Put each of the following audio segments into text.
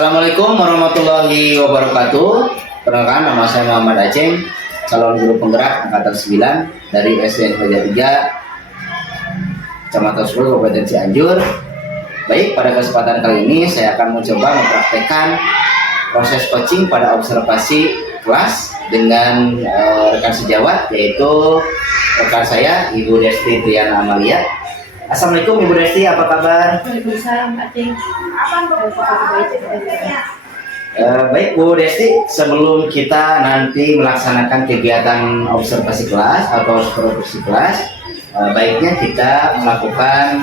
Assalamualaikum warahmatullahi wabarakatuh. Perkenalkan, nama saya Muhammad Aceh, calon guru penggerak angkatan 9 dari SD Negeri 3, Kecamatan Suruh, Kabupaten Cianjur. Baik, pada kesempatan kali ini saya akan mencoba mempraktekkan proses coaching pada observasi kelas dengan rekan sejawat, yaitu rekan saya Ibu Desti Triana Amalia. Assalamualaikum Ibu Desti, apa kabar? Waalaikumsalam Pak Cing. Baik Bu Desti, sebelum kita nanti melaksanakan kegiatan observasi kelas atau observasi kelas, baiknya kita melakukan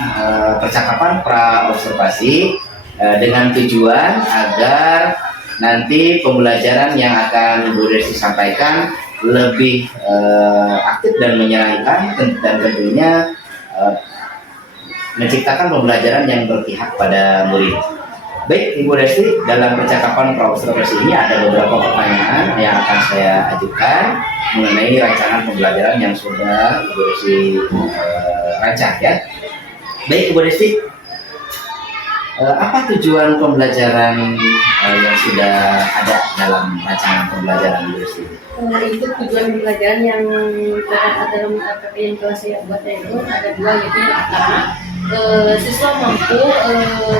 percakapan pra observasi dengan tujuan agar nanti pembelajaran yang akan Bu Desti sampaikan lebih aktif dan menyenangkan, dan tentunya menciptakan pembelajaran yang berpihak pada murid. Baik Ibu Desti, dalam percakapan pra-observasi ini ada beberapa pertanyaan yang akan saya ajukan mengenai rancangan pembelajaran yang sudah Ibu Desti rancang ya. Baik Ibu Desti, apa tujuan pembelajaran yang sudah ada dalam rancangan pembelajaran Ibu Desti? Itu tujuan pembelajaran yang terdapat dalam KPP yang telah saya buat itu ada dua, yaitu yang pertama, siswa mampu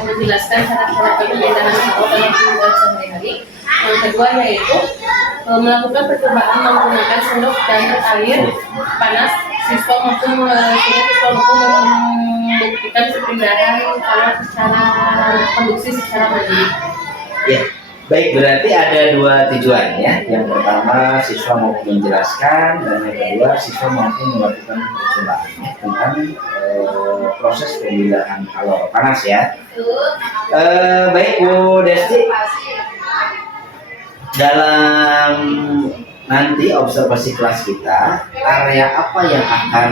menjelaskan cara-cara pemindahan hal dalam kehidupan sehari-hari. Yang kedua yaitu melakukan percobaan menggunakan sendok dan air panas. Siswa mampu membuktikan perpindahan hal secara konduksi secara mandiri. Ya, baik, berarti ada dua tujuan ya. Yang pertama, siswa mampu menjelaskan, dan yang kedua, siswa mampu melakukan percobaan tentang proses pemindahan kalor panas ya. Baik Bu Desti, dalam nanti observasi kelas kita, area apa yang akan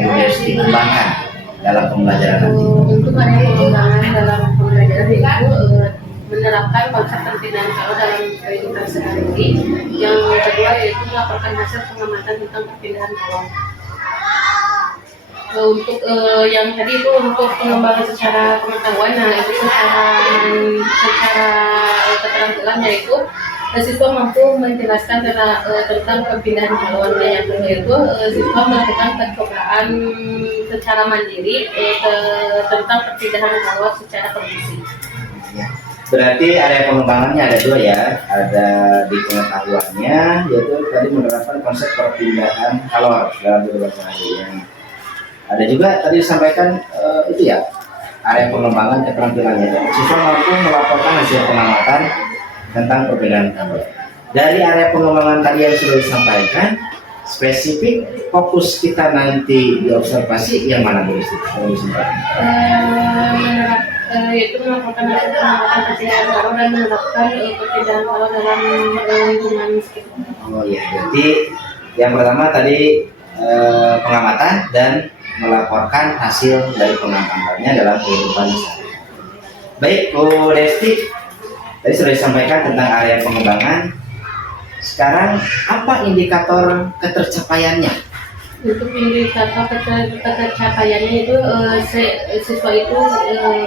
Bu Desti kembangkan dalam pembelajaran nanti? Untuk area pengembangan dalam pembelajaran itu menerapkan konsep perpindahan kalor dalam kehidupan sehari-hari. Yang kedua yaitu melaporkan hasil pengamatan tentang perpindahan kalor. Untuk yang tadi itu untuk pengembangan secara pengetahuan, nah itu secara keterampilan, yaitu siswa mampu menjelaskan tentang perpindahan kalor. Yang kedua itu siswa melakukan percobaan secara mandiri tentang perpindahan kalor secara kondusi. Berarti area pengembangannya ada dua ya, ada di pengetahuannya, yaitu tadi menerapkan konsep perpindahan kalor dalam kehidupan sehari-hari. Ada juga tadi disampaikan itu ya, area pengembangan keterampilannya, siswa mampu melaporkan hasil pengamatan tentang perpindahan kalor. Dari area pengembangan tadi yang sudah disampaikan, spesifik fokus kita nanti di observasi yang mana Bu Desti? Yaitu melakukan hasil pengamatan perpindahan kalor dan menerapkan perpindahan kalor dalam lingkungan sekitar. Oh iya, berarti yang pertama tadi pengamatan dan melaporkan hasil dari pengamatannya dalam kehidupan sehari-hari. Baik Bu Desti, tadi sudah disampaikan tentang area pengembangan. Sekarang apa indikator ketercapaiannya? Untuk indikator ketercapaiannya itu siswa itu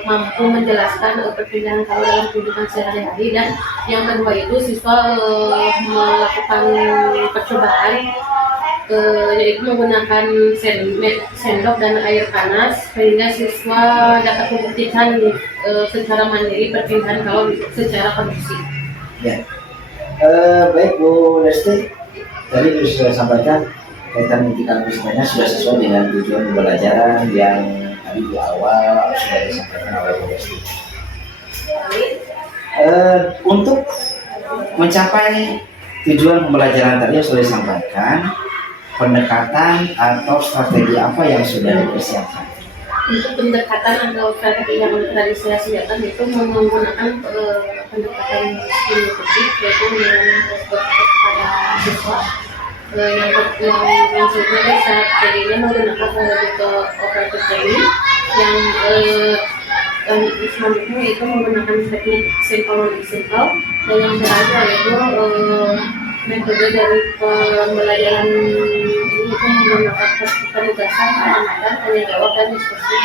mampu menjelaskan perpindahan kalor dalam kehidupan sehari-hari, dan yang kedua itu siswa melakukan percobaan yaitu menggunakan sendok dan air panas, sehingga siswa dapat membuktikan secara mandiri perpindahan kalor secara kondusi. Ya. Baik Bu Desti, tadi sudah sampaikan kaitan indikator sebenarnya sudah sesuai dengan tujuan pembelajaran yang tadi di awal sudah disampaikan oleh Bu Desti. Untuk mencapai tujuan pembelajaran tadi yang sudah disampaikan, pendekatan atau strategi apa yang sudah dipersiapkan? Untuk pendekatan atau strategi yang tadi saya sediakan itu menggunakan pendekatan psikologi, yaitu dengan kepada siswa. Yang sebenarnya strateginya menggunakan metode operator training, yang selanjutnya itu menggunakan teknik psikologi simple, dan yang terakhir yaitu metode dari pembelajaran ini itu menggunakan penugasan, pengamatan, tanya jawab, dan diskusi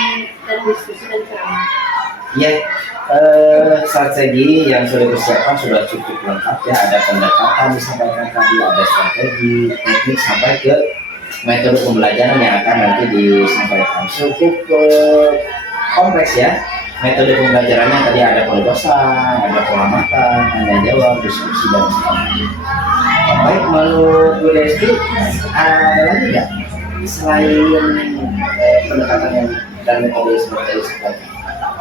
dan ceramah. Ya, strategi yang sudah disiapkan sudah cukup lengkap ya. Ada pendekatan disampaikan tadi, ada strategi, teknik sampai ke metode pembelajaran yang akan nanti disampaikan. Cukup kompleks ya. Metode pembelajarannya tadi ada pendosan, ada pengamatan, tanya jawab, diskusi dan sebagainya. Baik, menurut Bu Desti, ada lagi nggak selain pendekatan yang dan metode seperti itu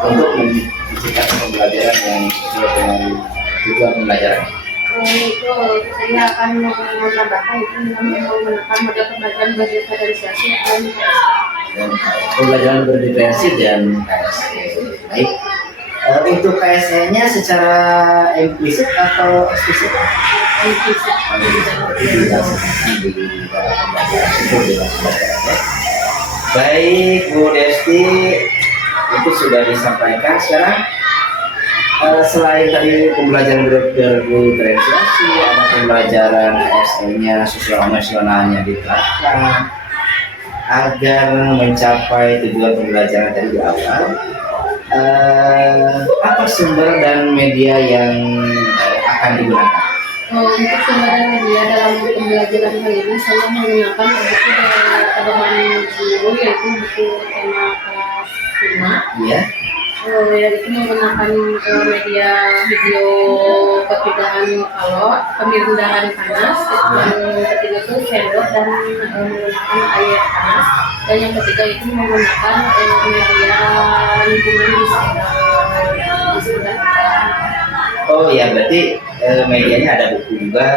untuk menciptakan pembelajaran yang sesuai dengan tujuan pembelajaran? Itu saya akan menambahkan itu menggunakan model pembelajaran berdiferensiasi Dan pembelajaran berdiferensiasi dan KSE. Baik. Untuk KSE-nya secara implisit atau eksplisit? implisit. Di dalam pembelajaran itu di dalam pembelajaran ya. Baik, Bu Desti, itu sudah disampaikan. Sekarang selain tadi pembelajaran berdiferensiasi, ada pembelajaran KSE-nya, sosial emosionalnya diterapkan agar mencapai tujuan pembelajaran tadi di awal. Apa sumber dan media yang akan digunakan? Untuk sumber media dalam pembelajaran kali ini saya menggunakan buku dari pedoman guru, yaitu buku tema kelas 5. Ya. Yaitu menggunakan media video perpindahan kalor, pemindahan panas, yang ketiga itu sendok dan menggunakan air panas, dan yang ketiga itu menggunakan media lingkungan di sekitar. Oh ya, berarti medianya ada buku juga,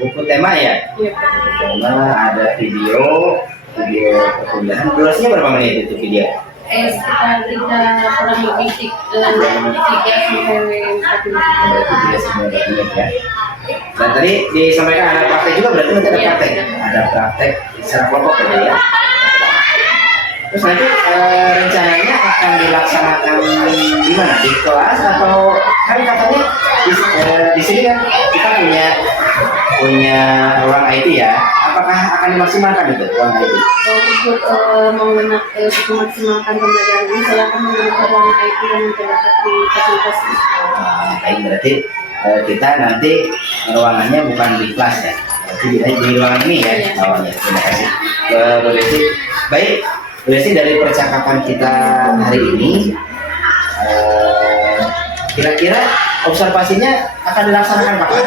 buku tema ya? Iya. Buku tema, ada video perpindahan. Durasinya berapa menit itu video? Sekitar kurang lebih 3 sampai 4 menit. Berarti 3 sampai 4 menit ya. Dan tadi disampaikan ada praktek juga, berarti nanti ada Iya, praktek. Ada praktek secara kelompok ya. Terus nanti rencananya akan dilaksanakan di mana? Di kelas atau kan katanya di sini kan kita punya ruang IT ya. Apakah akan dimaksimalkan itu ruang IT? Untuk memaksimalkan pembelajaran ini, saya akan menggunakan ruang IT yang terdapat di fasilitas sekolah. Baik, berarti kita nanti ruangannya bukan di kelas ya, berarti di ruangan ini ya. Iya. Awalnya. Terima kasih Bu Desti. Baik, Bu Desti, dari percakapan kita hari ini, kira-kira observasinya akan dilaksanakan kapan?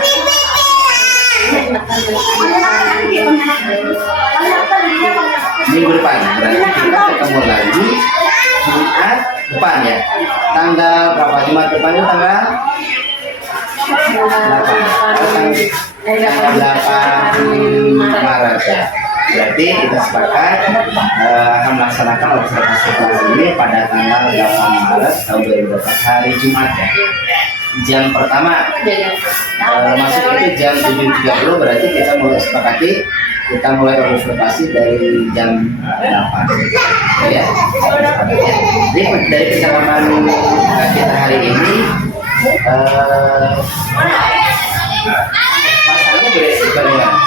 Minggu depan, berarti kita ketemu lagi Jumat depan ya. Tanggal berapa? Jumat depan itu tanggal 8 Maret ya. Berarti kita sepakat akan melaksanakan observasi kelas ini pada tanggal 8 Maret tahun 2024 hari Jumat ya. Jam pertama masuk itu jam 7.30, berarti kita mulai sepakati kita mulai observasi dari jam 8 ya. Jadi dari percakapan kita hari ini masalahnya berisi bagaimana?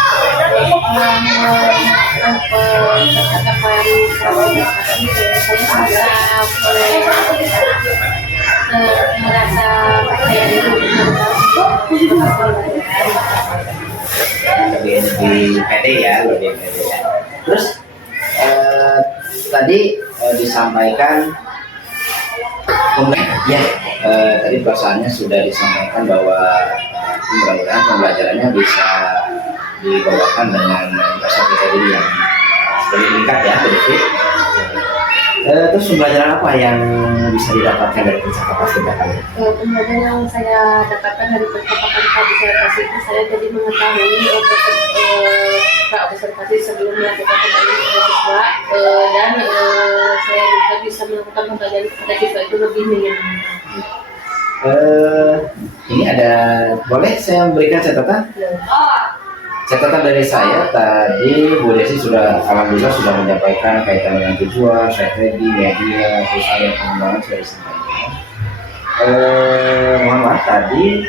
Merasa lebih pede ya, lebih pede ya. Terus tadi disampaikan ya, tadi perasaannya sudah disampaikan bahwa mudah-mudahan pembelajarannya bisa dibawakan dengan bahasa kita diri yang lebih meningkat ya, sedikit. Terus pembelajaran apa yang bisa didapatkan dari percakapan kita kali ini? Pembelajaran yang saya dapatkan dari percakapan observasi itu, saya jadi mengetahui observasi sebelum melakukan pembelajaran kepada siswa, dan saya juga bisa melakukan pembelajaran kepada siswa itu lebih menyenangkan. Ini ada, boleh saya memberikan catatan? Catatan dari saya tadi, Bu Desi sudah alhamdulillah sudah menyampaikan kaitan dengan tujuan, strategi, media, terus ada pengembangan sudah disampaikan. Mohon maaf tadi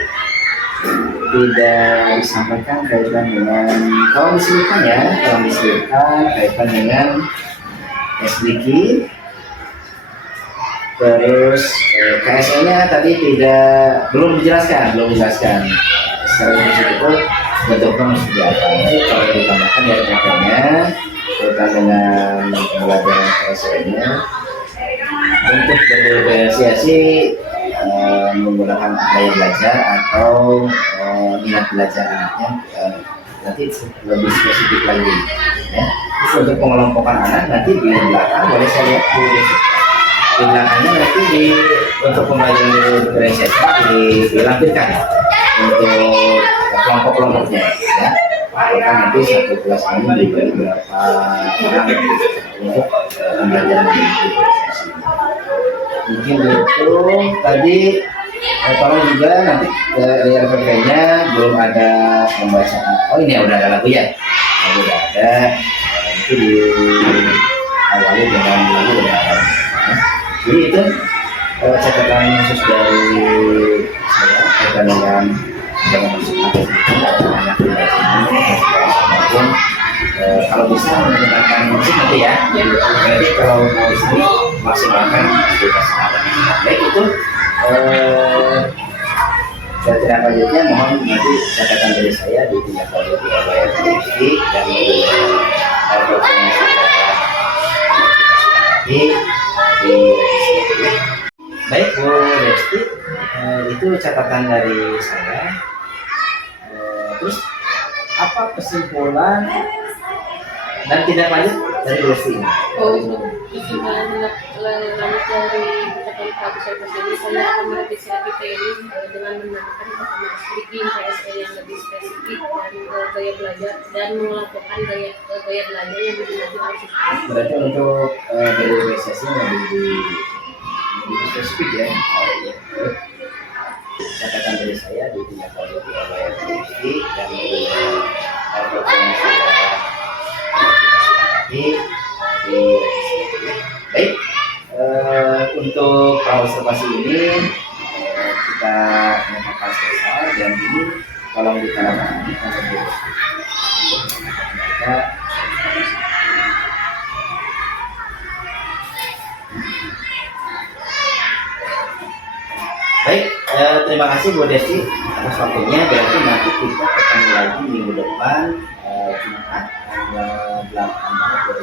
tidak disampaikan kaitan dengan, tolong diselipkan kaitan dengan SDG, Terus KSE-nya tadi belum dijelaskan. Secara khusus itu bentuknya seperti apa. Jadi kalau ditambahkan dari KSE-nya berkaitan dengan pembelajaran KSE-nya untuk berdiferensiasi menggunakan gaya belajar atau minat belajar anaknya nanti lebih spesifik lagi ya. Terus untuk pengelompokan anak nanti di belakang boleh saya lihat di belakangnya nanti untuk pembelajaran diferensiasi dilampirkan untuk kelompok-kelompoknya ya. Apakah nanti satu kelas ini diberi berapa orang untuk pembelajaran diferensiasi. Mungkin itu tadi tolong juga nanti dari RPP-nya belum ada pembacaan. Oh ini udah ada lagu ya, lagu udah ada. Itu diawali dengan lagu udah ada. Jadi itu catatan khusus dari saya terkait dengan musik anak maupun kalau bisa menggunakan musik nanti ya. Jadi kalau mau sini maksimalkan aktivitas anak. Baik itu saya tidak lanjutnya, mohon nanti catatan dari saya ditindaklanjuti oleh Desti dan RPP yang sudah di baik Bu Desti, itu catatan dari saya. Terus apa kesimpulan dan tidak lanjut dari Desti ini? Kesimpulan lanjut dari percakapan Pak Besar ini, saya akan merevisi RPP dengan menambahkan pertama speaking KSE yang lebih spesifik dan gaya belajar dan mengelompokkan gaya belajar yang diminati oleh siswa. Berarti untuk diferensiasi lebih spesifik ya. Oh iya. Catatan dari saya ditindaklanjuti oleh Desti dan RPP yang sudah di baik. Untuk observasi ini kita nyatakan selesai dan ini tolong ditandatangani oleh kita. Baik, terima kasih Bu Desti atas waktunya. Berarti nanti kita ketemu lagi minggu depan Jumat tanggal 8 Maret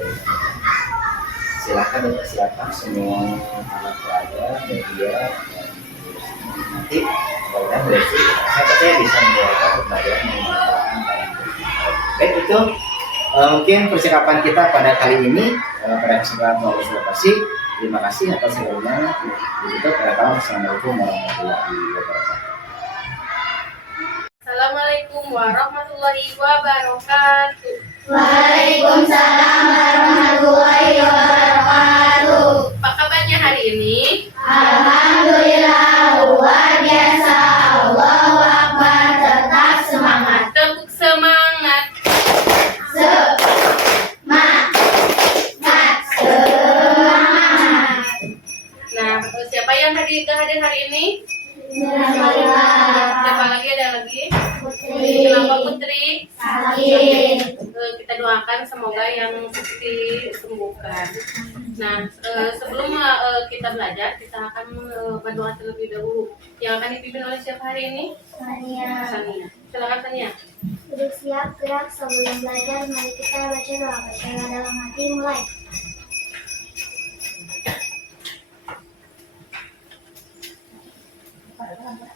2023. Silahkan dipersiapkan semua alat pelajar, media, dan nanti mudah-mudahan Desti saya percaya bisa menjalankan pembelajaran menggunakan barang bukti. Baik, itu mungkin percakapan kita pada kali ini pada kesempatan observasi. Terima kasih atas segala. Begitu, Assalamualaikum warahmatullahi wabarakatuh. Assalamualaikum warahmatullahi wabarakatuh. Waalaikumsalam warahmatullahi wabarakatuh. Apa kabarnya hari ini? Alhamdulillah, luar biasa. Allahu Akbar, tetap semangat. Tepuk semangat. Semangat, semangat. Nah, siapa yang hadir hari ini? Alhamdulillah. Siapa lagi? Ada lagi? Putri Kenapa Putri? sakit. Kita doakan semoga yang disembuhkan. Nah, sebelum kita belajar, kita akan berdoa terlebih dahulu. Yang akan dipimpin oleh siapa hari ini? Sania. Sania. Silakan Sania. Duduk siap, gerak sebelum belajar. Mari kita baca doa. Percaya dalam hati, mulai.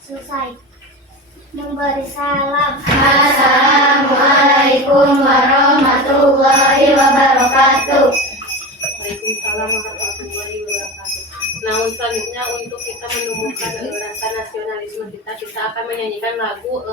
Selesai. Memberi salam. Assalamualaikum warahmatullahi wabarakatuh. Waalaikumsalam warahmatullahi wabarakatuh. Nah, selanjutnya untuk kita menumbuhkan rasa nasionalisme kita akan menyanyikan lagu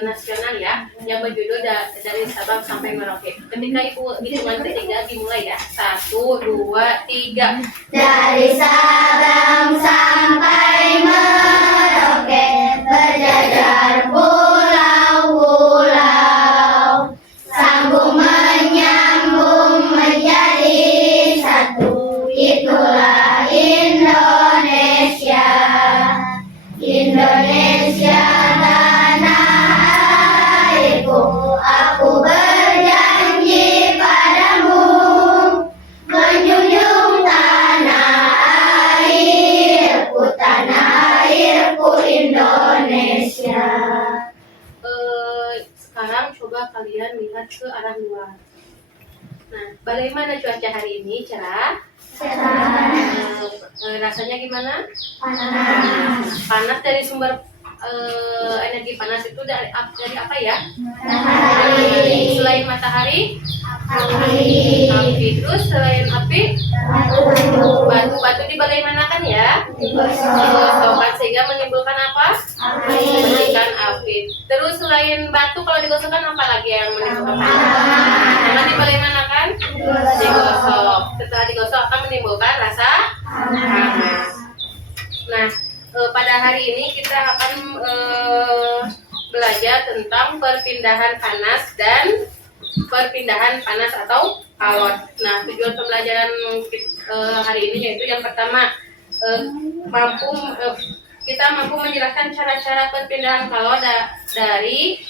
nasional ya, yang berjudul dari Sabang sampai Merauke. Ketika Ibu hitungan ketiga dimulai ya, 1, 2, 3. Dari Sabang sampai Merauke, berjajar pulau-pulau, sambung menyambung menjadi satu. Itulah Indonesia, Indonesia tanah airku. Aku berjanji padamu, menjunjung tanah coba kalian lihat ke arah luar. Nah, bagaimana cuaca hari ini, cerah? Rasanya gimana? Panas dari sumber energi panas itu dari apa ya? Selain matahari, api. Terus selain api, batu di bagaimanakan ya? Digosokkan sehingga menimbulkan apa? Menimbulkan api. Terus selain batu kalau digosokkan apa lagi yang menimbulkan panas? Karena dibagaimanakan? Digosok. Setelah digosok akan menimbulkan rasa panas. Nah, pada hari ini kita akan belajar tentang perpindahan panas dan perpindahan panas atau kalor. Nah, tujuan pembelajaran hari ini yaitu yang pertama, kita mampu menjelaskan cara-cara perpindahan kalor dari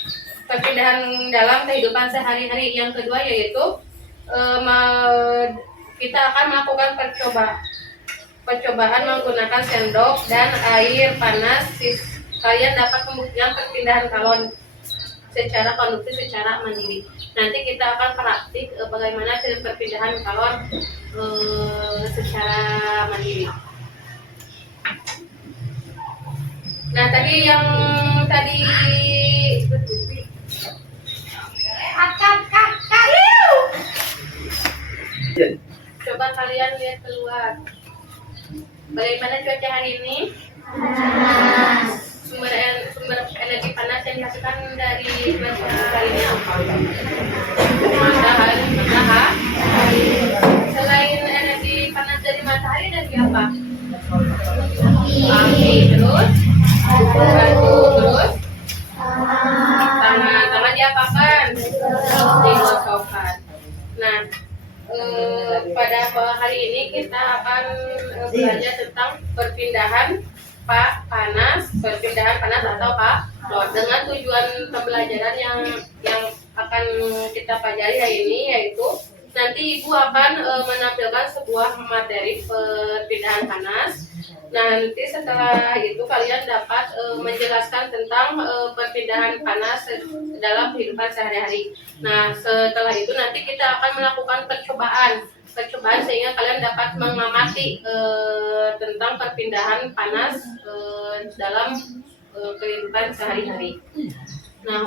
perpindahan dalam kehidupan sehari-hari. Yang kedua yaitu kita akan melakukan percobaan menggunakan sendok dan air panas. Kalian dapat membuktikan perpindahan kalor secara konduktif, secara mandiri. Nanti kita akan praktik bagaimana perpindahan kalor secara mandiri. Nah, tadi coba kalian lihat keluar. Bagaimana cuaca hari ini? Sumber energi panas yang dihasilkan dari cuaca hari ini apa? Matahari. Selain energi panas dari matahari, dari apa? Api. Terus batu. Terus sama diapakan? Digosokkan. Nah, pada hari ini kita akan belajar tentang perpindahan panas atau kalor. Dengan tujuan pembelajaran yang akan kita pelajari hari ini yaitu nanti Ibu akan menampilkan sebuah materi perpindahan panas. Nah, nanti setelah itu kalian dapat menjelaskan tentang perpindahan panas dalam kehidupan sehari-hari. Nah, setelah itu nanti kita akan melakukan percobaan sehingga kalian dapat mengamati tentang perpindahan panas dalam kehidupan sehari-hari. Nah,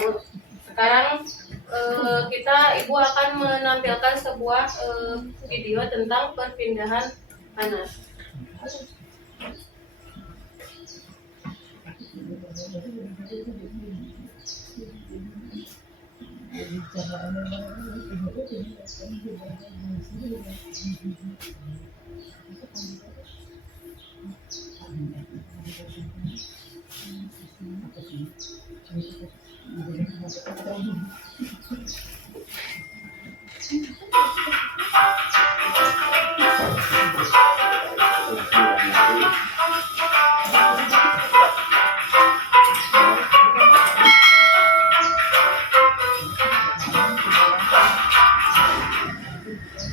sekarang Ibu akan menampilkan sebuah video tentang perpindahan panas.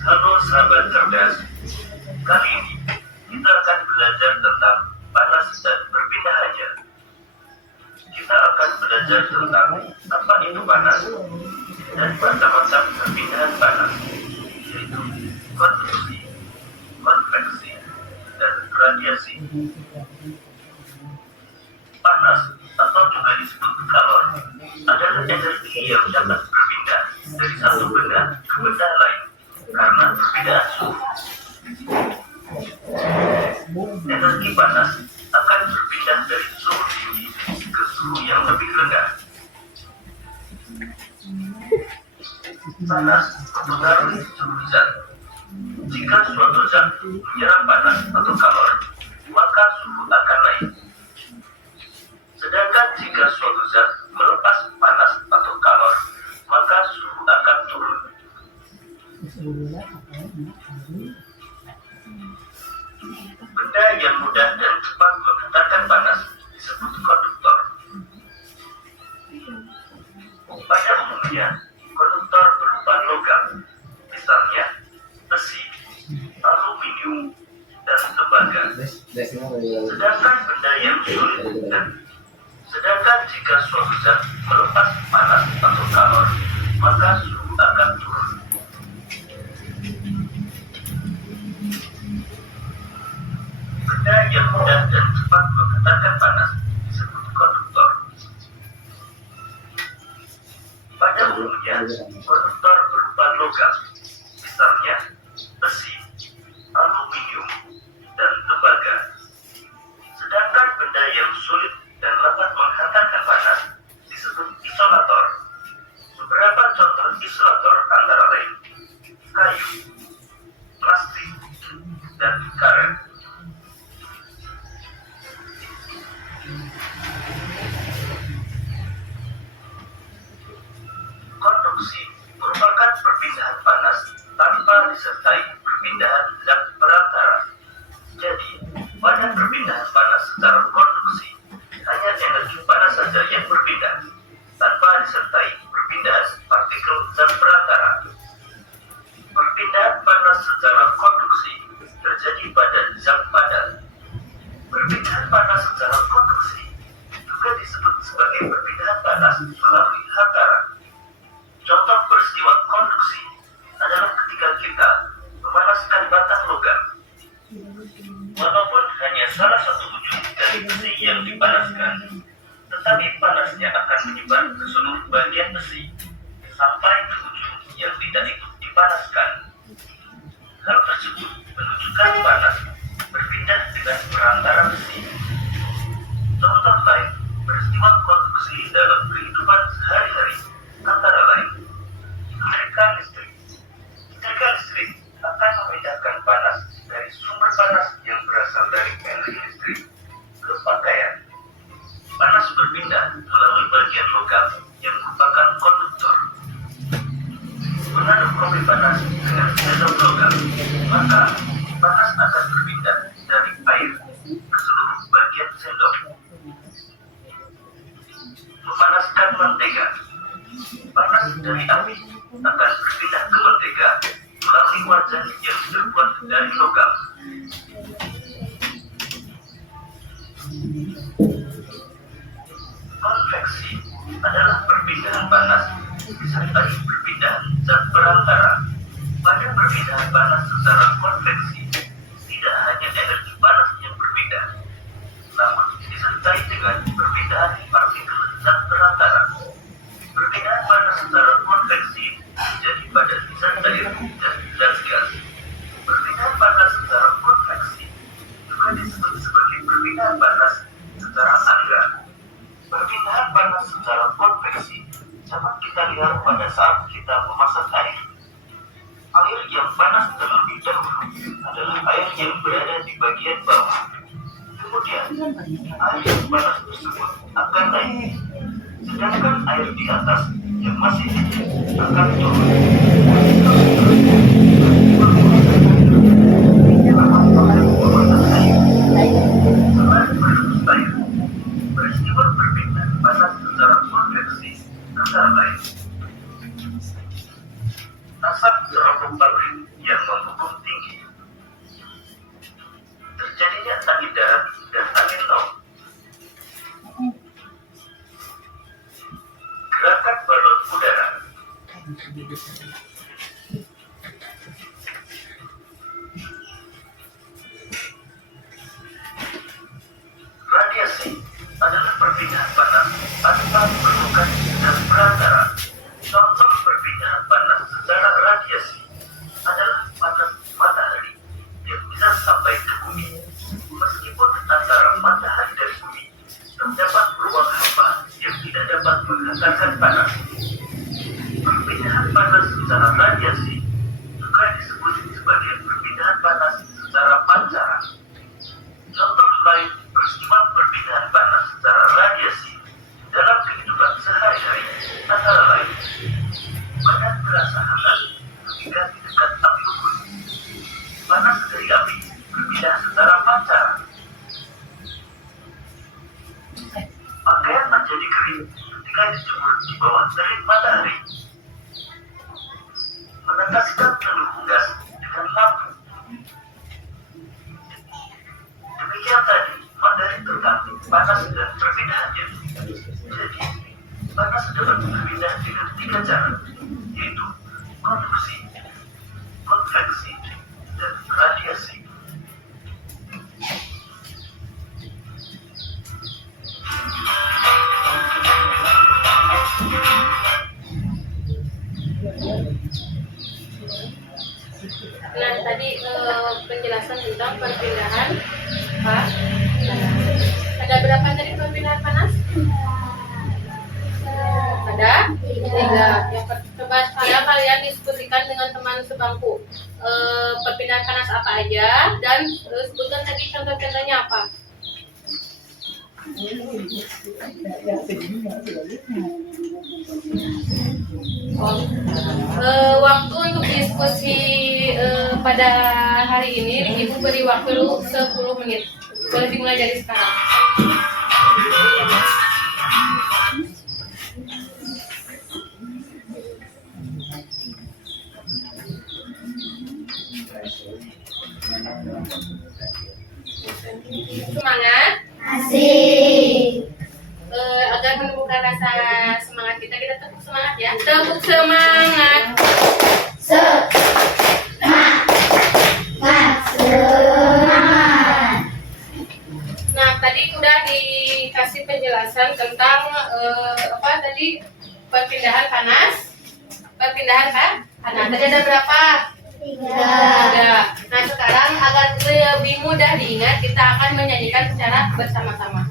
Halo sahabat cerdas, kali ini kita akan belajar tentang panas dan perpindahannya. Kita akan belajar tentang apa itu panas dan macam-macam perpindahan panas, yaitu konduksi, konveksi, dan radiasi. Panas atau juga disebut kalor adalah energi yang dapat berpindah dari satu benda ke benda lain karena perbedaan suhu. Energi panas akan berpindah dari suhu tinggi ke suhu yang lebih rendah. Panas mempengaruhi suhu zat. Jika suatu zat menyerap panas atau kalor, maka suhu akan naik. Sedangkan jika suatu zat melepas panas atau kalor, maka suhu akan turun. Benda yang mudah dan cepat menghantarkan panas disebut konduktor. Pada umumnya, konduktor berupa logam, misalnya besi, aluminium, dan tembaga. Sedangkan jika suatu zat melepas panas atau kalor, satunya konduktor berupa logam, misalnya besi, aluminium, dan tembaga. Sedangkan benda yang sulit dan dapat menghantarkan panas disebut isolator. Beberapa contoh isolator antara lain kayu, plastik, dan karet. Konduksi merupakan perpindahan panas tanpa disertai perpindahan zat perantara. Jadi, pada perpindahan panas secara konduksi, hanya energi panas saja yang berpindah, tanpa disertai perpindahan partikel zat perantara. Perpindahan panas secara konduksi terjadi pada zat padat. Perpindahan panas secara konduksi juga disebut sebagai perpindahan panas melalui hantaran. Contoh peristiwa konduksi adalah ketika kita memanaskan batang logam. Walaupun hanya salah satu ujung dari besi yang dipanaskan, tetapi panasnya akan menyebar ke seluruh bagian besi sampai ke ujung yang tidak ikut dipanaskan. Hal tersebut menunjukkan panas berpindah dengan perantara besi. Contoh lain, peristiwa konduksi dalam kehidupan sehari-hari antara lain kelistrikan listrik. Kelistrikan listrik akan memindahkan panas dari sumber panas yang berasal dari energi listrik ke pakaian. Panas berpindah melalui bagian logam yang merupakan konduktor. Mengaduk kopi panas dengan sendok logam, maka panas akan berpindah dari air ke seluruh bagian sendok. Memanaskan mentega, panas dari api akan berpindah ke mentega melalui wajan yang terbuat dari logam. Konveksi adalah perpindahan panas disertai perpindahan zat perantara. Pada perpindahan panas secara konveksi, tidak hanya energi panas yang berpindah, namun disertai dengan perpindahan partikel zat perantara. Perpindahan panas secara konveksi terjadi pada zat air dan zat gas. Perpindahan panas secara konveksi juga disebut sebagai perpindahan panas secara aliran. Perpindahan panas secara konveksi dapat kita lihat pada saat kita memasak air. Air yang panas terlebih dahulu adalah air yang berada di bagian bawah. Kemudian, air yang panas tersebut akan naik, sedangkan air di atas yang masih dingin akan turun. Selain merebus air, peristiwa perpindahan panas secara konveksi antara lain asap cerobong pabrik yang membumbung tinggi, terjadinya angin darat dan angin laut, gerakan balon udara, radiasi adalah perpindahan panas tanpa diperlukan zat perantara. Contoh perpindahan panas secara radiasi adalah panas matahari yang bisa sampai ke bumi. Meskipun antara matahari dan bumi terdapat ruang hampa yang tidak dapat menghantarkan panas. Perpindahan panas secara radiasi juga disebut sebagai perpindahan panas secara pancaran. Contoh lain peristiwa perpindahan panas secara radiasi dalam kehidupan sehari-hari antara lain badan terasa hangat ketika di dekat api unggun. Panas dari api berpindah secara pancaran. Pakaian menjadi kering ketika dijemur di bawah terik matahari. Meneteskan telur gas dengan lampu. Demikian tadi materi tentang panas dan perpindahannya. Jadi, panas dapat berpindah dengan 3 cara, yaitu konduksi, konveksi, dan radiasi. Nah, tadi penjelasan tentang perpindahan apa? Ada berapa tadi perpindahan panas? Ada tiga. Yang coba kalian diskusikan dengan teman sebangku. Perpindahan panas apa aja dan sebutkan tadi contoh-contohnya apa? Waktu untuk diskusi pada hari ini Ibu beri waktu 10 menit. Boleh dimulai dari sekarang. Semangat. Asik. Agar menumbuhkan rasa semangat kita tepuk semangat ya. Tepuk semangat. Nah, tadi udah dikasih penjelasan tentang apa tadi perpindahan panas. Perpindahan kan? Panas. Tadi ada berapa? 3. Nah, sekarang agar lebih mudah diingat, kita akan menyanyikan secara bersama-sama.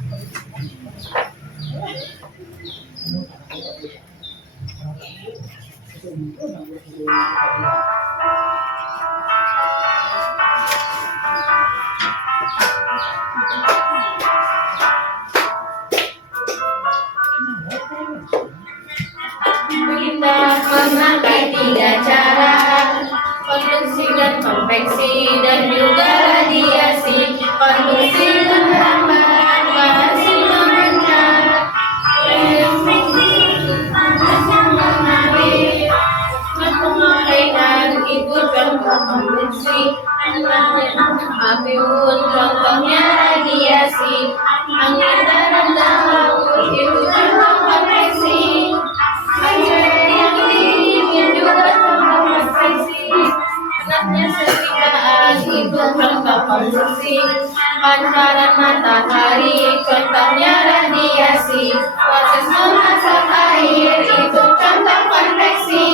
Kita memakai 3 cara, konduksi dan konveksi dan juga radiasi. Konduksi menghambat, radiasi memancar, pengalihan itu contoh konduksi. Api unggun contohnya radiasi. Angin darat dan laut itu contoh konveksi. Panasnya setrikaan itu contoh konduksi. Pancaran matahari contohnya radiasi. Proses memasak air itu contoh konveksi.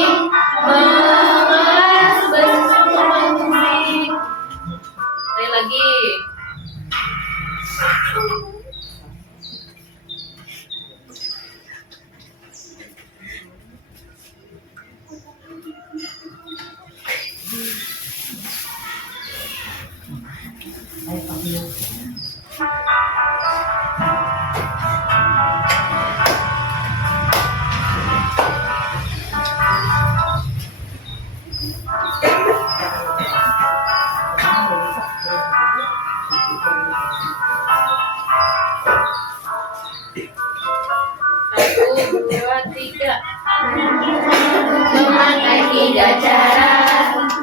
Mengeras besi konduksi. Sekali lagi. Memakai 3 cara,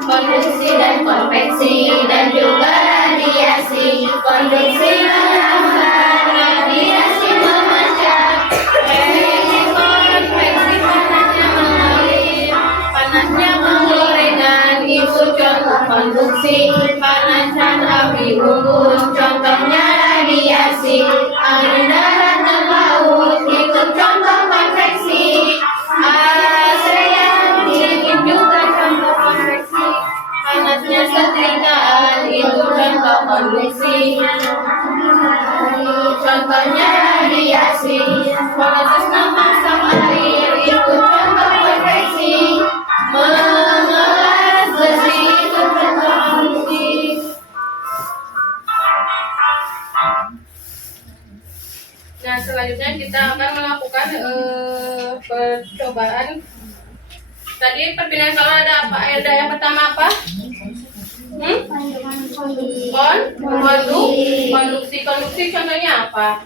konduksi dan konveksi dan juga radiasi. Konduksi menghambat, radiasi memancar, konveksi panasnya mengalir, panasnya penggorengan itu contoh konduksi. Panasan api unggun contohnya radiasi. Angin darat dan laut itu contoh konveksi. ASEAN dingin juga contoh konveksi. Panasnya setrikaan itu contoh konduksi. Contohnya radiasi. Proses memasak air itu contoh konveksi. Mengeras besi itu contoh konduksi. Nah, selanjutnya kita akan melakukan percobaan. Tadi perpindahan kalau ada apa? Ada yang pertama apa? Konduksi contohnya apa?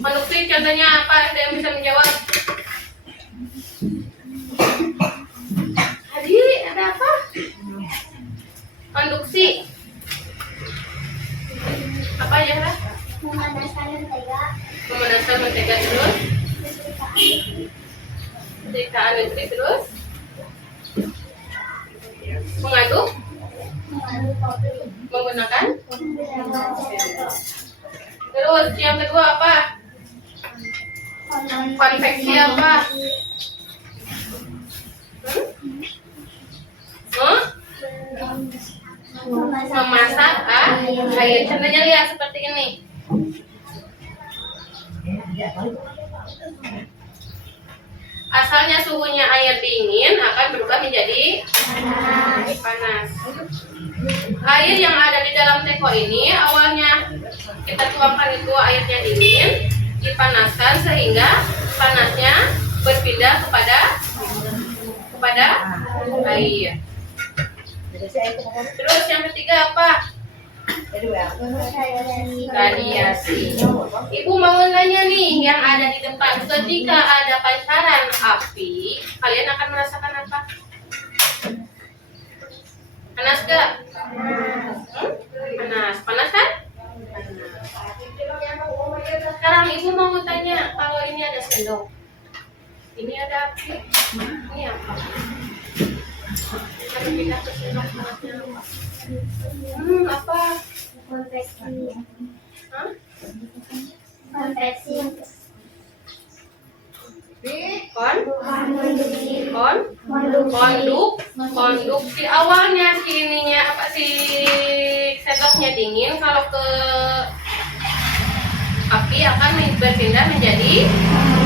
Konduksi contohnya apa? Ada yang bisa menjawab? Tadi ada apa? Konduksi apa aja lah? Memanaskan mentega. Memanaskan mentega terus. Setrikaan listrik terus. Mengaduk. Mengaduk kopi. Menggunakan. Terus yang kedua apa? Konveksi apa? memasak air. Contohnya lihat seperti ini. Asalnya suhunya air dingin akan berubah menjadi panas. Air yang ada di dalam teko ini awalnya kita tuangkan itu airnya dingin, dipanaskan sehingga panasnya berpindah kepada air. Terus yang ketiga apa? Radiasi. Ibu mau nanya nih, yang ada di depan, ketika ada pancaran api, kalian akan merasakan apa? Panas gak? Panas kan? Sekarang ibu mau tanya, kalau ini ada sendok, ini ada api, ini apa? Kita pindah ke sendok panasnya apa? Apa? Konveksi. Hah? Konveksi. Konduksi awalnya si ininya apa, si sendoknya dingin, kalau ke api akan berpindah menjadi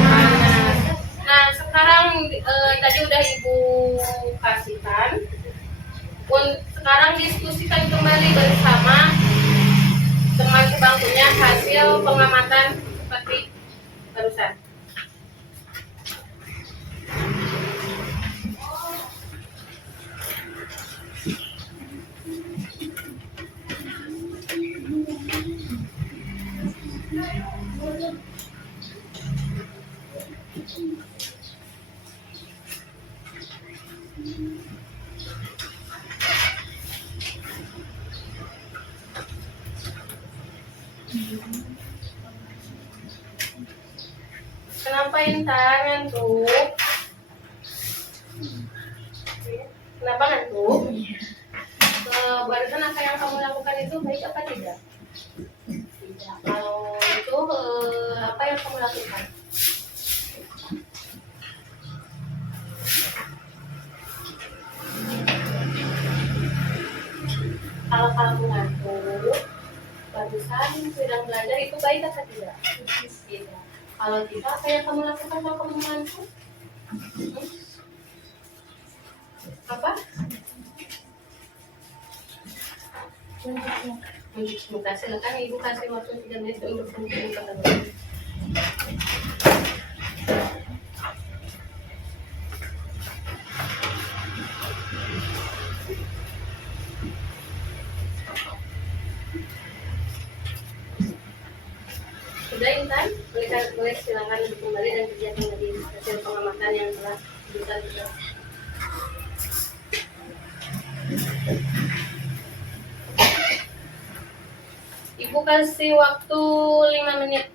panas. Nah sekarang tadi udah ibu kasihkan. Sekarang diskusikan kembali bersama teman sebangkunya hasil pengamatan seperti barusan. Kenapa Intan ngantuk? Kenapa ngantuk? Barusan apa yang kamu lakukan itu baik apa tidak? Tidak. Kalau itu apa yang kamu lakukan? Kalau kamu ngantuk, barusan sedang belajar itu baik apa tidak? Tidak. Kalau tidak, apa yang kamu lakukan kalau kamu ngantuk? Apa? Mencuci muka. Silakan ibu kasih waktu 3 menit untuk mencuci muka dulu. Sudah Intan, boleh silakan kembali dan kerjakan lagi hasil pengamatan yang telah kita lihat. Ibu kasih waktu 5 menit.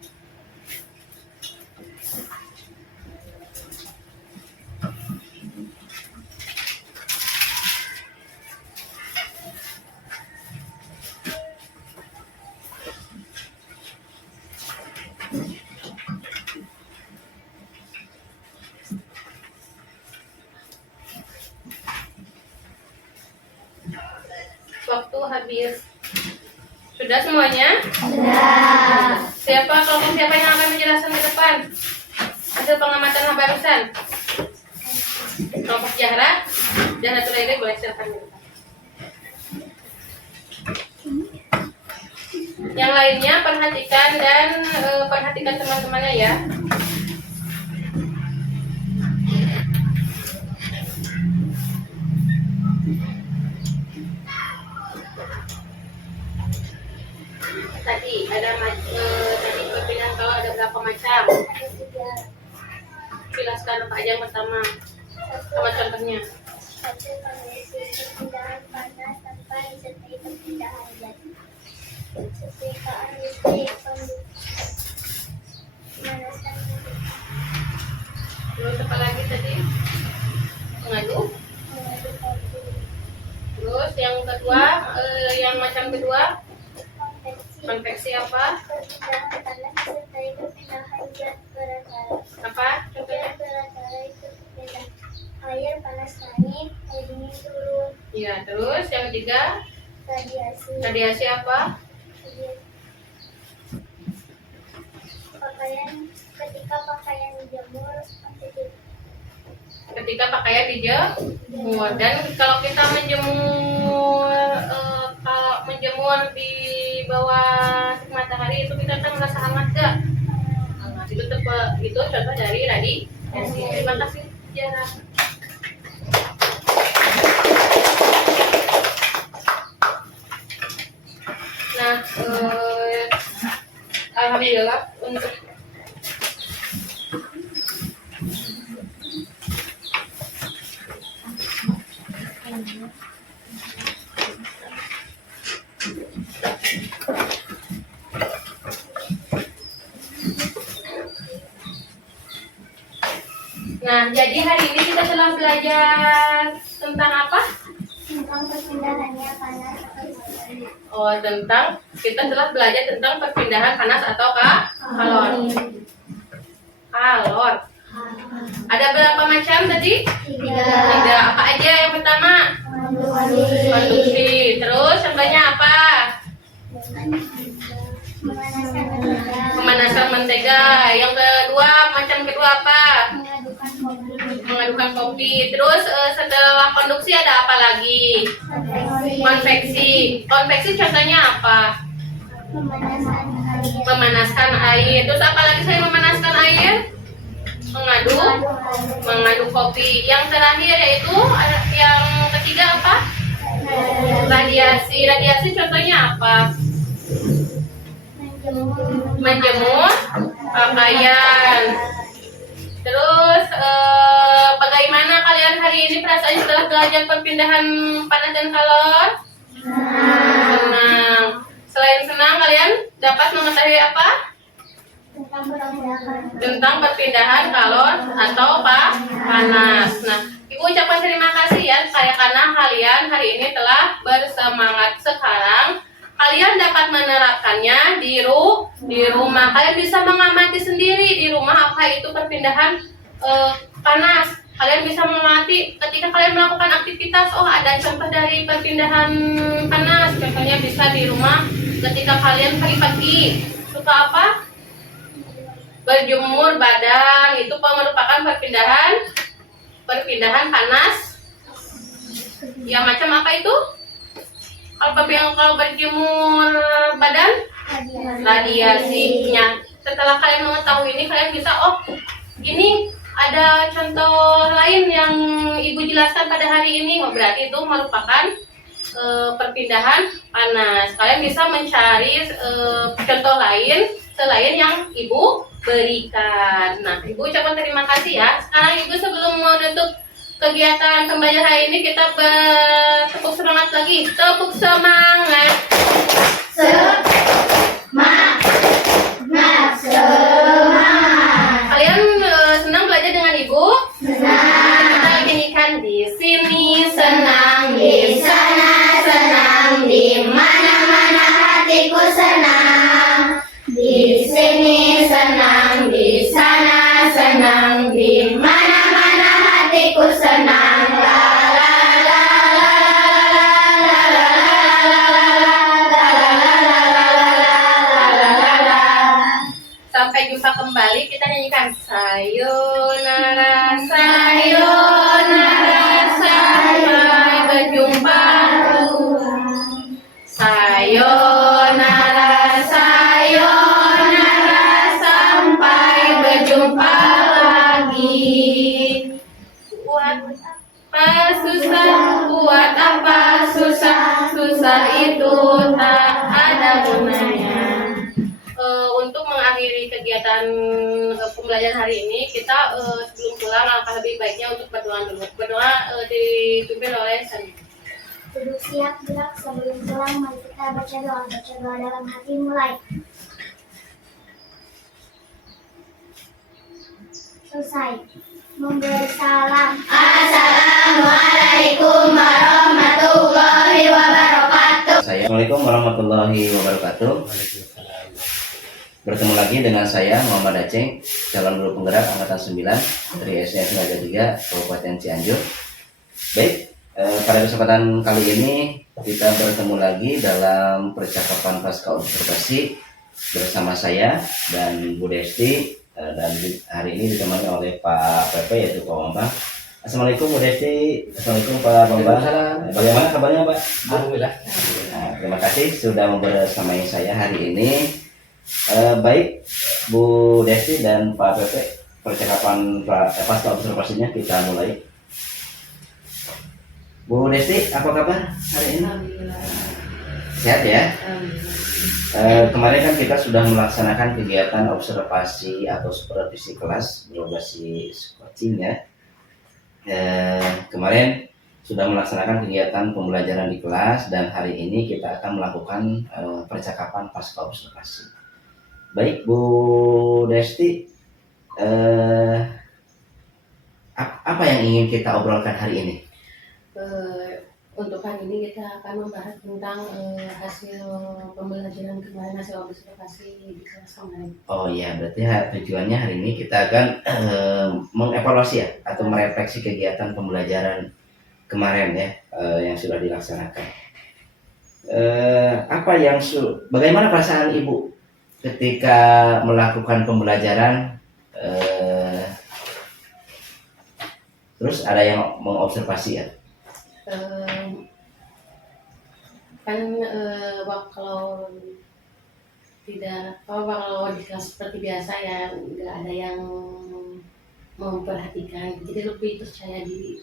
Waktu habis. Sudah semuanya? Sudah. Siapa yang akan menjelaskan ke depan hasil pengamatan barusan? Kelompok Zahra Tulaili boleh silakan. Yang lainnya perhatikan dan perhatikan teman-temannya ya. Tadi ada tadi perpindahan kalau ada berapa macam? Jelaskan apa aja yang pertama. Sama contohnya. Satu, kondisi perpindahan panas tanpa disertai perpindahan gas. Setrikaan listrik, pemanasan. Terus apa lagi tadi? Mengaduk. Terus yang kedua, yang macam kedua, konveksi apa? Perpindahan panas disertai perpindahan gas beratara. Apa contohnya? Gas beratara itu perpindahan air panas naik, air dingin turun. Ya, terus yang ketiga, Radiasi apa? Ketika pakaian dijemur, Ketika pakaian dijemur. Dan kalau kita menjemur di bawah matahari itu kita kan merasa hangat gak? Hangat. Itu contoh dari radiasi. Terima kasih sejarah. Nah, alhamdulillah untuk Nah, jadi hari ini kita telah belajar tentang apa? tentang perpindahannya panas atau dingin. Oh, kita telah belajar tentang perpindahan panas atau kalor. Kalor. Ada berapa macam tadi? Tiga. Apa aja yang pertama? Konduksi. Terus contohnya apa? Memanaskan mentega. Yang kedua, macam kedua apa? Mengadukan kopi. Terus setelah konduksi ada apa lagi? Konveksi. Konveksi contohnya apa? Memanaskan air. Terus apa lagi saya memanaskan air? Mengadu kopi. Yang terakhir yaitu yang ketiga apa? Radiasi. Radiasi contohnya apa? Menjemur pakaian. Terus bagaimana kalian hari ini perasaan setelah belajar perpindahan panas dan kalor? Senang. Selain senang, kalian dapat mengetahui apa? Tentang perpindahan kalor atau panas. Nah, Ibu ucapkan terima kasih ya, karena kalian hari ini telah bersemangat. Sekarang kalian dapat menerapkannya di rumah. Kalian bisa mengamati sendiri di rumah apa itu perpindahan panas. Kalian bisa mengamati ketika kalian melakukan aktivitas. Oh, ada contoh dari perpindahan panas. Contohnya bisa di rumah ketika kalian pagi-pagi suka apa? Berjemur badan. Itu merupakan perpindahan panas. Ya, macam apa itu? Kalau berjemur badan, radiasinya. Setelah kalian mengetahui ini, kalian bisa, oh, ini ada contoh lain yang Ibu jelaskan pada hari ini. Oh, berarti itu merupakan perpindahan panas. Kalian bisa mencari contoh lain selain yang Ibu berikan. Nah, Ibu ucapkan terima kasih ya. Sekarang Ibu sebelum menutup kegiatan pembelajaran hari ini, kita bertepuk semangat lagi. Tepuk semangat. Kalian senang belajar dengan Ibu? Senang. Kita nyanyikan di sini senang, di sana senang, di mana-mana hatiku senang. Di sini senang, di sana senang, di mana-mana hatiku senang. La la la la. Sampai jumpa kembali, kita nyanyikan sayonara, sayonara, sampai berjumpa. Sayonara, sayonara, sampai berjumpa lagi. Buat apa susah, susah itu tak ada gunanya. Untuk mengakhiri kegiatan pembelajaran hari ini, kita sebelum pulang alangkah lebih baiknya untuk berdoa dulu. Berdoa dipimpin oleh Sani. Duduk siap gerak sebelum pulang, mari kita baca doa dalam hati mulai. Selesai. Memberi salam. Assalamualaikum warahmatullahi wabarakatuh. Assalamualaikum warahmatullahi wabarakatuh. Bertemu lagi dengan saya Muhammad Aceng, calon guru penggerak angkatan 9 dari SDN Raja 3 Kabupaten Cianjur. Baik, Pada kesempatan kali ini kita bertemu lagi dalam percakapan pasca observasi bersama saya dan Bu Desti, dan hari ini ditemani oleh Pak Pepe yaitu Pak Bambang. Assalamualaikum Bu Desti, assalamualaikum Pak Bambang. Bagaimana kabarnya Pak? Alhamdulillah. Nah, terima kasih sudah membersamai saya hari ini. Baik Bu Desti dan Pak Pepe, percakapan pasca observasinya kita mulai. Bu Desti, apa kabar hari ini? Alhamdulillah. Sehat ya? Alhamdulillah. Kemarin kan kita sudah melaksanakan kegiatan observasi atau supervisi kelas berbasis coaching ya. Kemarin sudah melaksanakan kegiatan pembelajaran di kelas dan hari ini kita akan melakukan percakapan pasca observasi. Baik Bu Desti, apa yang ingin kita obrolkan hari ini? Untuk hari ini kita akan membahas tentang hasil pembelajaran kemarin, hasil observasi di kelas kemarin. Oh iya, berarti tujuannya hari ini kita akan mengevaluasi ya atau merefleksi kegiatan pembelajaran kemarin ya, yang sudah dilaksanakan. Bagaimana perasaan Ibu ketika melakukan pembelajaran? Terus ada yang mengobservasi ya? Kalau di kelas seperti biasa ya nggak ada yang memperhatikan, jadi lebih percaya diri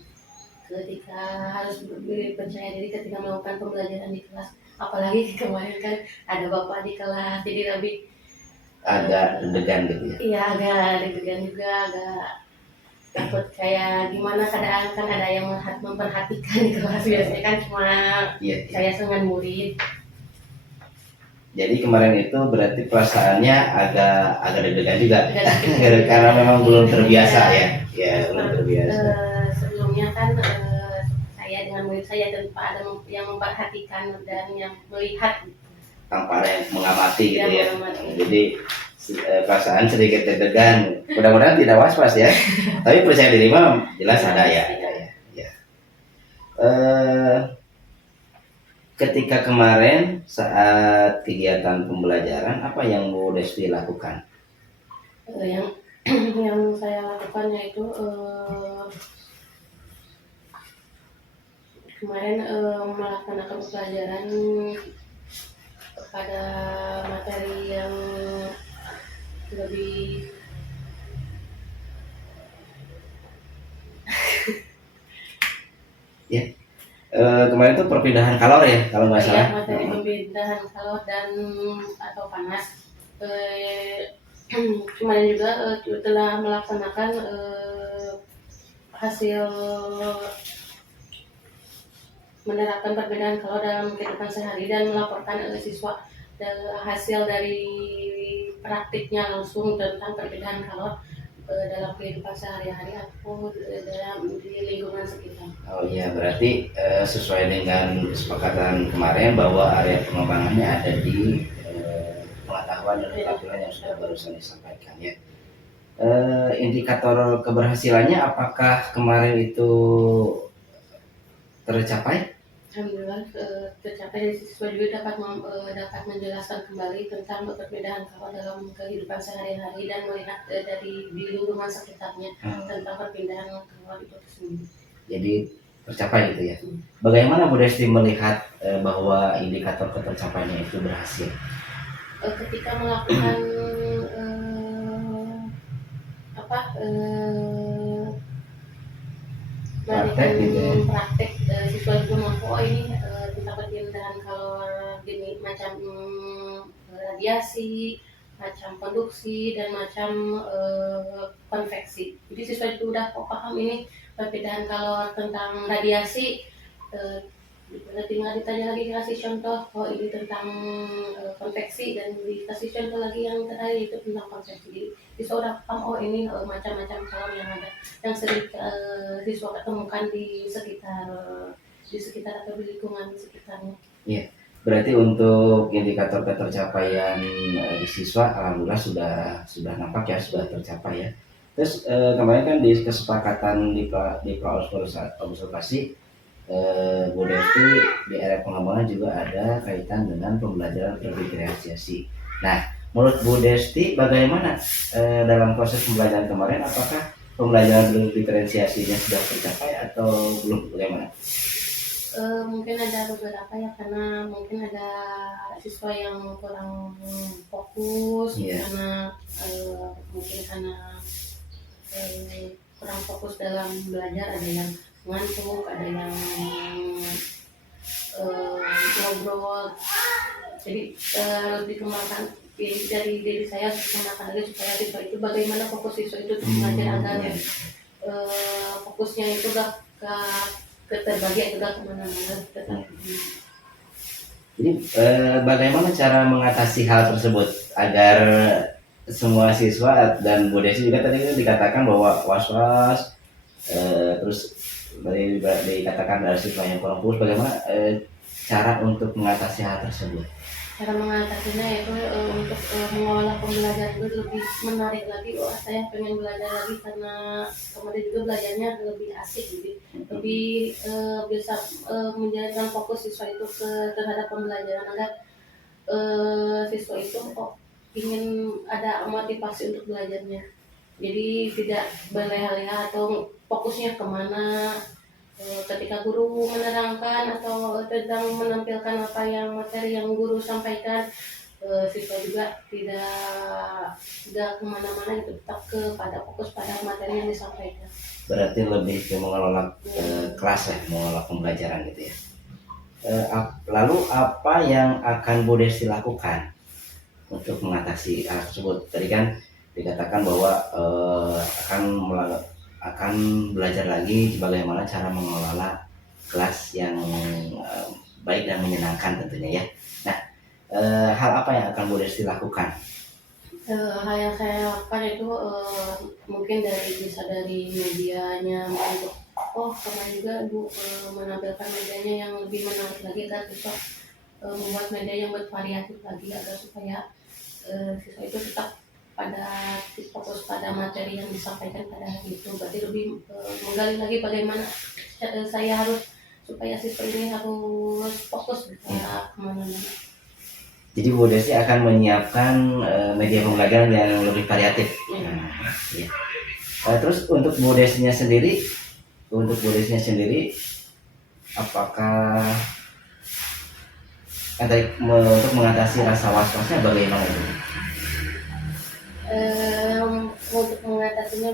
ketika melakukan pembelajaran di kelas, apalagi kemarin kan ada bapak di kelas, jadi lebih Agak deg-degan gitu ya? iya agak deg-degan juga, agak takut kayak gimana keadaan, kan ada yang memperhatikan di kelas, biasanya kan cuma Iya. saya dengan murid. Jadi kemarin itu berarti perasaannya agak deg-degan juga, Agak deg-degan. karena memang belum terbiasa ya, belum terbiasa. Sebelumnya kan saya dengan murid saya tanpa ada yang memperhatikan dan yang melihat, Tanpa ada yang mengamati gitu ya. mengamati. Jadi perasaan sedikit deg-degan. Mudah-mudahan tidak was-was ya. Tapi percaya diri mah jelas ada ya. Ketika kemarin saat kegiatan pembelajaran, apa yang Bu Desti lakukan? Yang saya lakukan yaitu kemarin melaksanakan pelajaran pada materi yang lebih Kemarin itu perpindahan kalor ya, kalau nggak salah. materi pembinaan kalor dan atau panas. Kemarin juga telah melaksanakan hasil menerapkan perbedaan kalor dalam kehidupan sehari dan melaporkan siswa hasil dari praktiknya langsung tentang perbedaan kalor dalam kehidupan sehari-hari atau di lingkungan sekitar. Oh iya, berarti sesuai dengan kesepakatan kemarin bahwa area pengembangannya ada di pengetahuan dan keterampilan yang sudah barusan disampaikan ya. Indikator keberhasilannya apakah kemarin itu tercapai? Alhamdulillah tercapai, dari siswa juga dapat menjelaskan kembali tentang perbedaan kalor dalam kehidupan sehari-hari dan melihat dari di lingkungan sekitarnya tentang perpindahan kalor itu tersebut. Jadi tercapai gitu ya. Bagaimana Bu Desti melihat bahwa indikator ketercapaiannya itu berhasil? Ketika melakukan Praktek gitu ya. praktek, siswa juga mampu ini tentang perpindahan kalor gini, macam radiasi, macam konduksi dan macam konveksi. Jadi siswa itu udah paham ini perbedaan kalor tentang radiasi. Tinggal ditanya lagi, kasih contoh, oh ini tentang konveksi, dan dikasih contoh lagi yang terakhir itu tentang konveksi. Jadi siswa udah paham, oh ini macam-macam kalor yang ada yang sering siswa ketemukan di sekitar atau di lingkungan sekitarnya. Iya. Berarti untuk indikator ketercapaian di siswa alhamdulillah sudah nampak ya, sudah tercapai ya. Terus kemarin kan di kesepakatan di observasi Bu Desti di area pengembangan juga ada kaitan dengan pembelajaran berdiferensiasi. Nah, menurut Bu Desti bagaimana dalam proses pembelajaran kemarin, apakah pembelajaran berdiferensiasinya sudah tercapai atau belum, bagaimana? Mungkin ada beberapa ya, karena mungkin ada siswa yang kurang fokus. Iya. Karena mungkin karena kurang fokus dalam belajar, ada yang ngantuk, ada yang ngobrol. Jadi lebih kembangkan dari diri saya, kembangkan lagi supaya siswa itu bagaimana fokus siswa itu untuk belajar agar fokusnya itu gak terbagi atau gak kemana-mana. Jadi bagaimana cara mengatasi hal tersebut agar semua siswa, dan Bu Desi juga tadi dikatakan bahwa was-was, terus dikatakan ada siswa yang kurang fokus, bagaimana cara untuk mengatasi hal tersebut? Cara mengatasinya itu untuk mengolah pembelajaran itu lebih menarik lagi. Saya pengen belajar lagi karena kemarin juga belajarnya lebih asik, lebih bisa menjadikan fokus siswa itu terhadap pembelajaran, agar siswa itu ingin ada motivasi untuk belajarnya. Jadi tidak berleha-leha atau fokusnya kemana. Ketika guru menerangkan atau sedang menampilkan apa yang materi yang guru sampaikan, siswa juga tidak kemana-mana, gitu, tetap kepada fokus pada materi yang disampaikan. Berarti lebih ke mengelola kelas ya, mengelola pembelajaran gitu ya. Lalu apa yang akan Bu Desti lakukan untuk mengatasi hal tersebut? Tadi kan dikatakan bahwa akan belajar lagi bagaimana cara mengelola kelas yang baik dan menyenangkan tentunya ya. Nah, hal apa yang akan Bu Desti lakukan? Hal yang saya lakukan itu mungkin bisa dari medianya, untuk kemarin juga Bu menampilkan medianya yang lebih menarik lagi, agar siswa membuat media yang bervariatif lagi, agar supaya siswa itu tetap pada fokus pada materi yang disampaikan pada hari itu. Berarti lebih menggali lagi bagaimana saya harus supaya siswa ini harus fokus ya kemana-mana. Jadi Bu Desti akan menyiapkan media pembelajaran yang lebih variatif. Ya. Ya. Terus untuk Bu Destinya sendiri, apakah untuk mengatasi rasa was-wasnya bagaimana itu? Untuk mengatasinya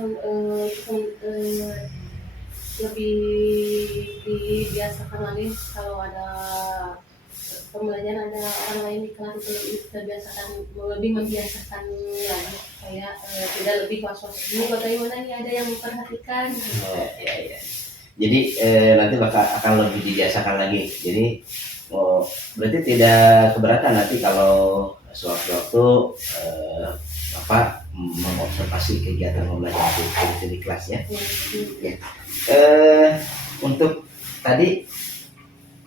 lebih dibiasakan lagi. Kalau ada pembelajaran, ada orang lain di kelas, itu lebih membiasakan lagi supaya tidak lebih was-was. Ini bagaimana nih, ada yang memperhatikan. Ya. Jadi nanti akan lebih dibiasakan lagi. Jadi berarti tidak keberatan nanti kalau sewaktu-waktu Bapak mengobservasi kegiatan pembelajaran di kelas ya. Ya. Untuk tadi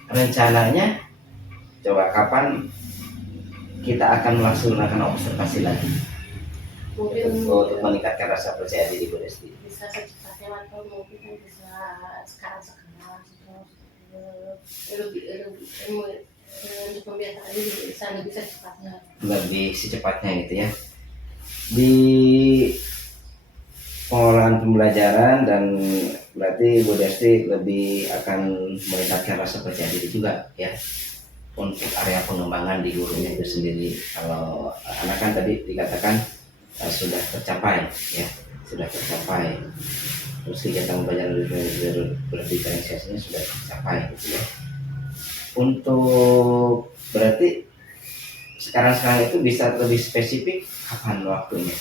rencananya, coba kapan kita akan melaksanakan observasi lagi? Mungkin untuk meningkatkan rasa percaya diri Bu Desti. Bisa secepatnya, atau mungkin bisa sekarang untuk membiasakan diri bisa lebih secepatnya. Lebih secepatnya gitu ya. Di pengolahan pembelajaran, dan berarti Bu Desti lebih akan meningkatkan rasa percaya diri juga ya untuk area pengembangan di gurunya itu sendiri. Kalau anak kan tadi dikatakan sudah tercapai ya, terus kegiatan pembelajaran berdiferensiasinya sudah tercapai gitu ya. Untuk berarti sekarang itu bisa lebih spesifik kapan waktunya?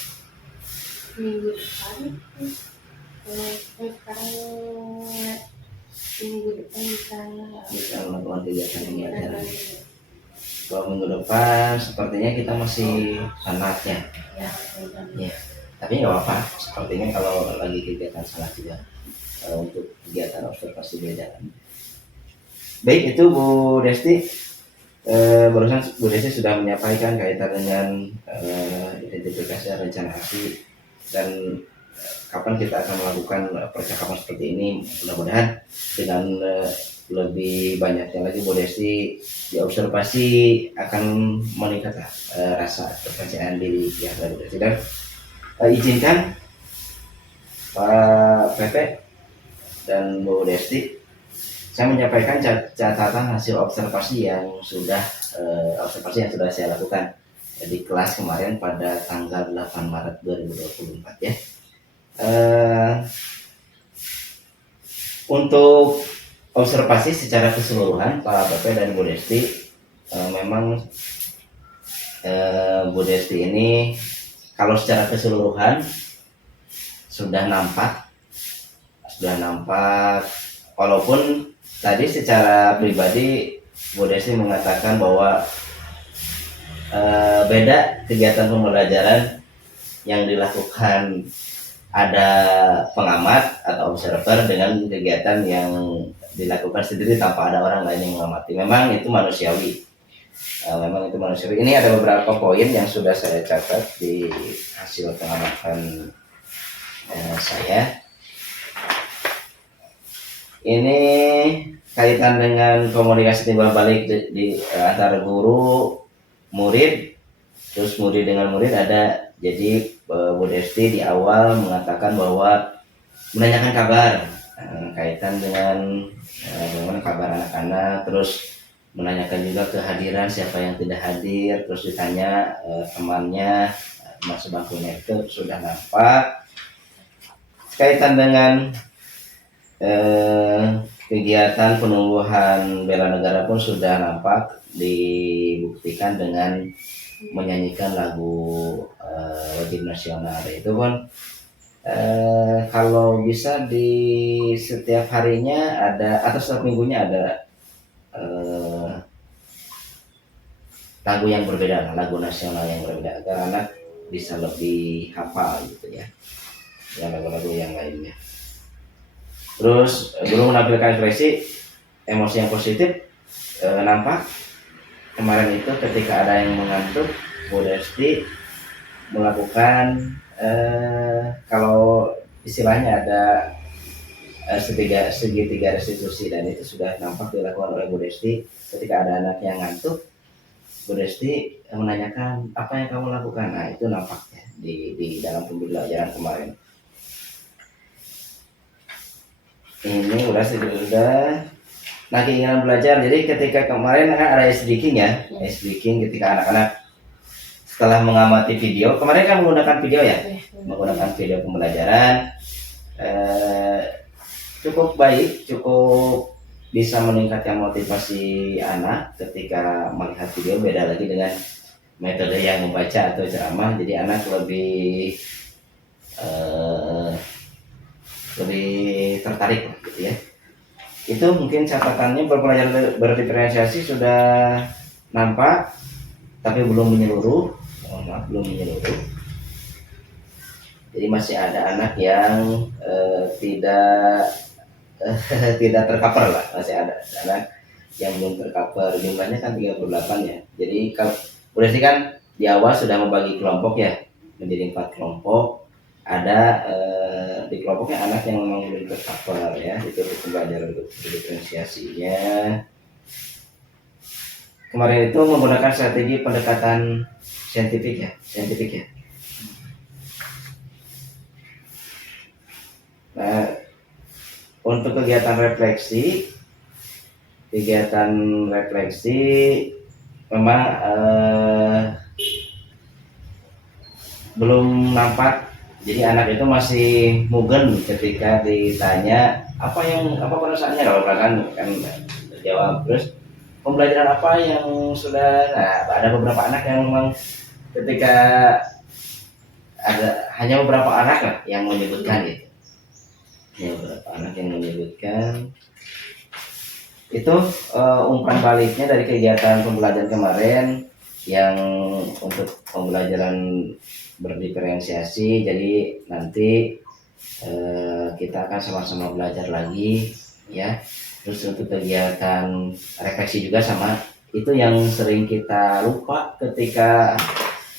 Minggu depan, sekarang minggu depan bisa melakukan kegiatan pembelajaran. Kalau minggu depan sepertinya kita masih sanatnya ya, tapi nggak apa-apa, sepertinya kalau lagi kegiatan sanat juga untuk kegiatan observasi belajaran. Baik, itu Bu Desti. Barusan Bu Desti sudah menyampaikan kaitan dengan identifikasi dan rencana aksi, dan kapan kita akan melakukan percakapan seperti ini. Mudah-mudahan dengan lebih banyaknya lagi Bu Desti diobservasi akan meningkat rasa kepercayaan diri ya Bu Desti. Dan izinkan Pak Pepe dan Bu Desti, saya menyampaikan catatan hasil observasi yang sudah saya lakukan di kelas kemarin pada tanggal 8 Maret 2024 ya. Untuk observasi secara keseluruhan Pak Pepe dan Bu Desti, memang Bu Desti ini kalau secara keseluruhan sudah nampak walaupun tadi secara pribadi Bu Desti mengatakan bahwa beda kegiatan pembelajaran yang dilakukan ada pengamat atau observer dengan kegiatan yang dilakukan sendiri tanpa ada orang lain yang mengamati. Memang itu manusiawi. Ini ada beberapa poin yang sudah saya catat di hasil pengamatan saya. Ini kaitan dengan komunikasi timbal balik di antara guru, murid, terus murid dengan murid ada. Jadi Bu Desti di awal mengatakan bahwa menanyakan kabar kaitan dengan bagaimana kabar anak-anak, terus menanyakan juga kehadiran siapa yang tidak hadir, terus ditanya teman sebangkunya itu sudah nampak. Kaitan dengan kegiatan penumbuhan bela negara pun sudah nampak dibuktikan dengan menyanyikan lagu wajib nasional. Itu pun kalau bisa di setiap harinya ada atau setiap minggunya ada lagu yang berbeda, lagu nasional yang berbeda agar anak bisa lebih hafal gitu ya, yang lagu-lagu yang lainnya. Terus guru menampilkan ekspresi emosi yang positif nampak kemarin itu ketika ada yang mengantuk. Bu Desti melakukan kalau istilahnya ada segitiga restitusi, dan itu sudah nampak dilakukan oleh Bu Desti ketika ada anak yang ngantuk. Bu Desti menanyakan apa yang kamu lakukan. Nah itu nampaknya di dalam pembelajaran kemarin. Ini udah nah keinginan belajar. Jadi ketika kemarin kan ada speaking ya, speaking ketika anak-anak setelah mengamati video, kemarin kan menggunakan video ya, menggunakan video pembelajaran, cukup baik, cukup bisa meningkatkan motivasi anak ketika melihat video. Beda lagi dengan metode yang membaca atau ceramah, jadi anak lebih tertarik gitu ya. Itu mungkin catatannya. Pembelajaran berdiferensiasi sudah nampak tapi belum menyeluruh. Belum menyeluruh. Jadi masih ada anak yang tidak tercover lah, masih ada anak yang belum tercover. Jumlahnya kan 38 ya. Jadi kalau boleh sih kan di awal sudah membagi kelompok ya menjadi 4 kelompok. Ada di kelompoknya anak yang memang belum tercover ya, itu pembelajaran diferensiasinya. Kemarin itu menggunakan strategi pendekatan saintifik ya. Nah, untuk kegiatan refleksi memang belum nampak. Jadi anak itu masih mugen ketika ditanya apa perasaannya. Kalau kan jawab. Terus pembelajaran apa yang sudah. Nah, ada beberapa anak yang memang ketika hanya beberapa anak lah yang menyebutkan gitu. Itu umpan baliknya dari kegiatan pembelajaran kemarin yang untuk pembelajaran berdiferensiasi. Jadi nanti kita akan sama-sama belajar lagi ya. Terus untuk kegiatan refleksi juga sama. Itu yang sering kita lupa ketika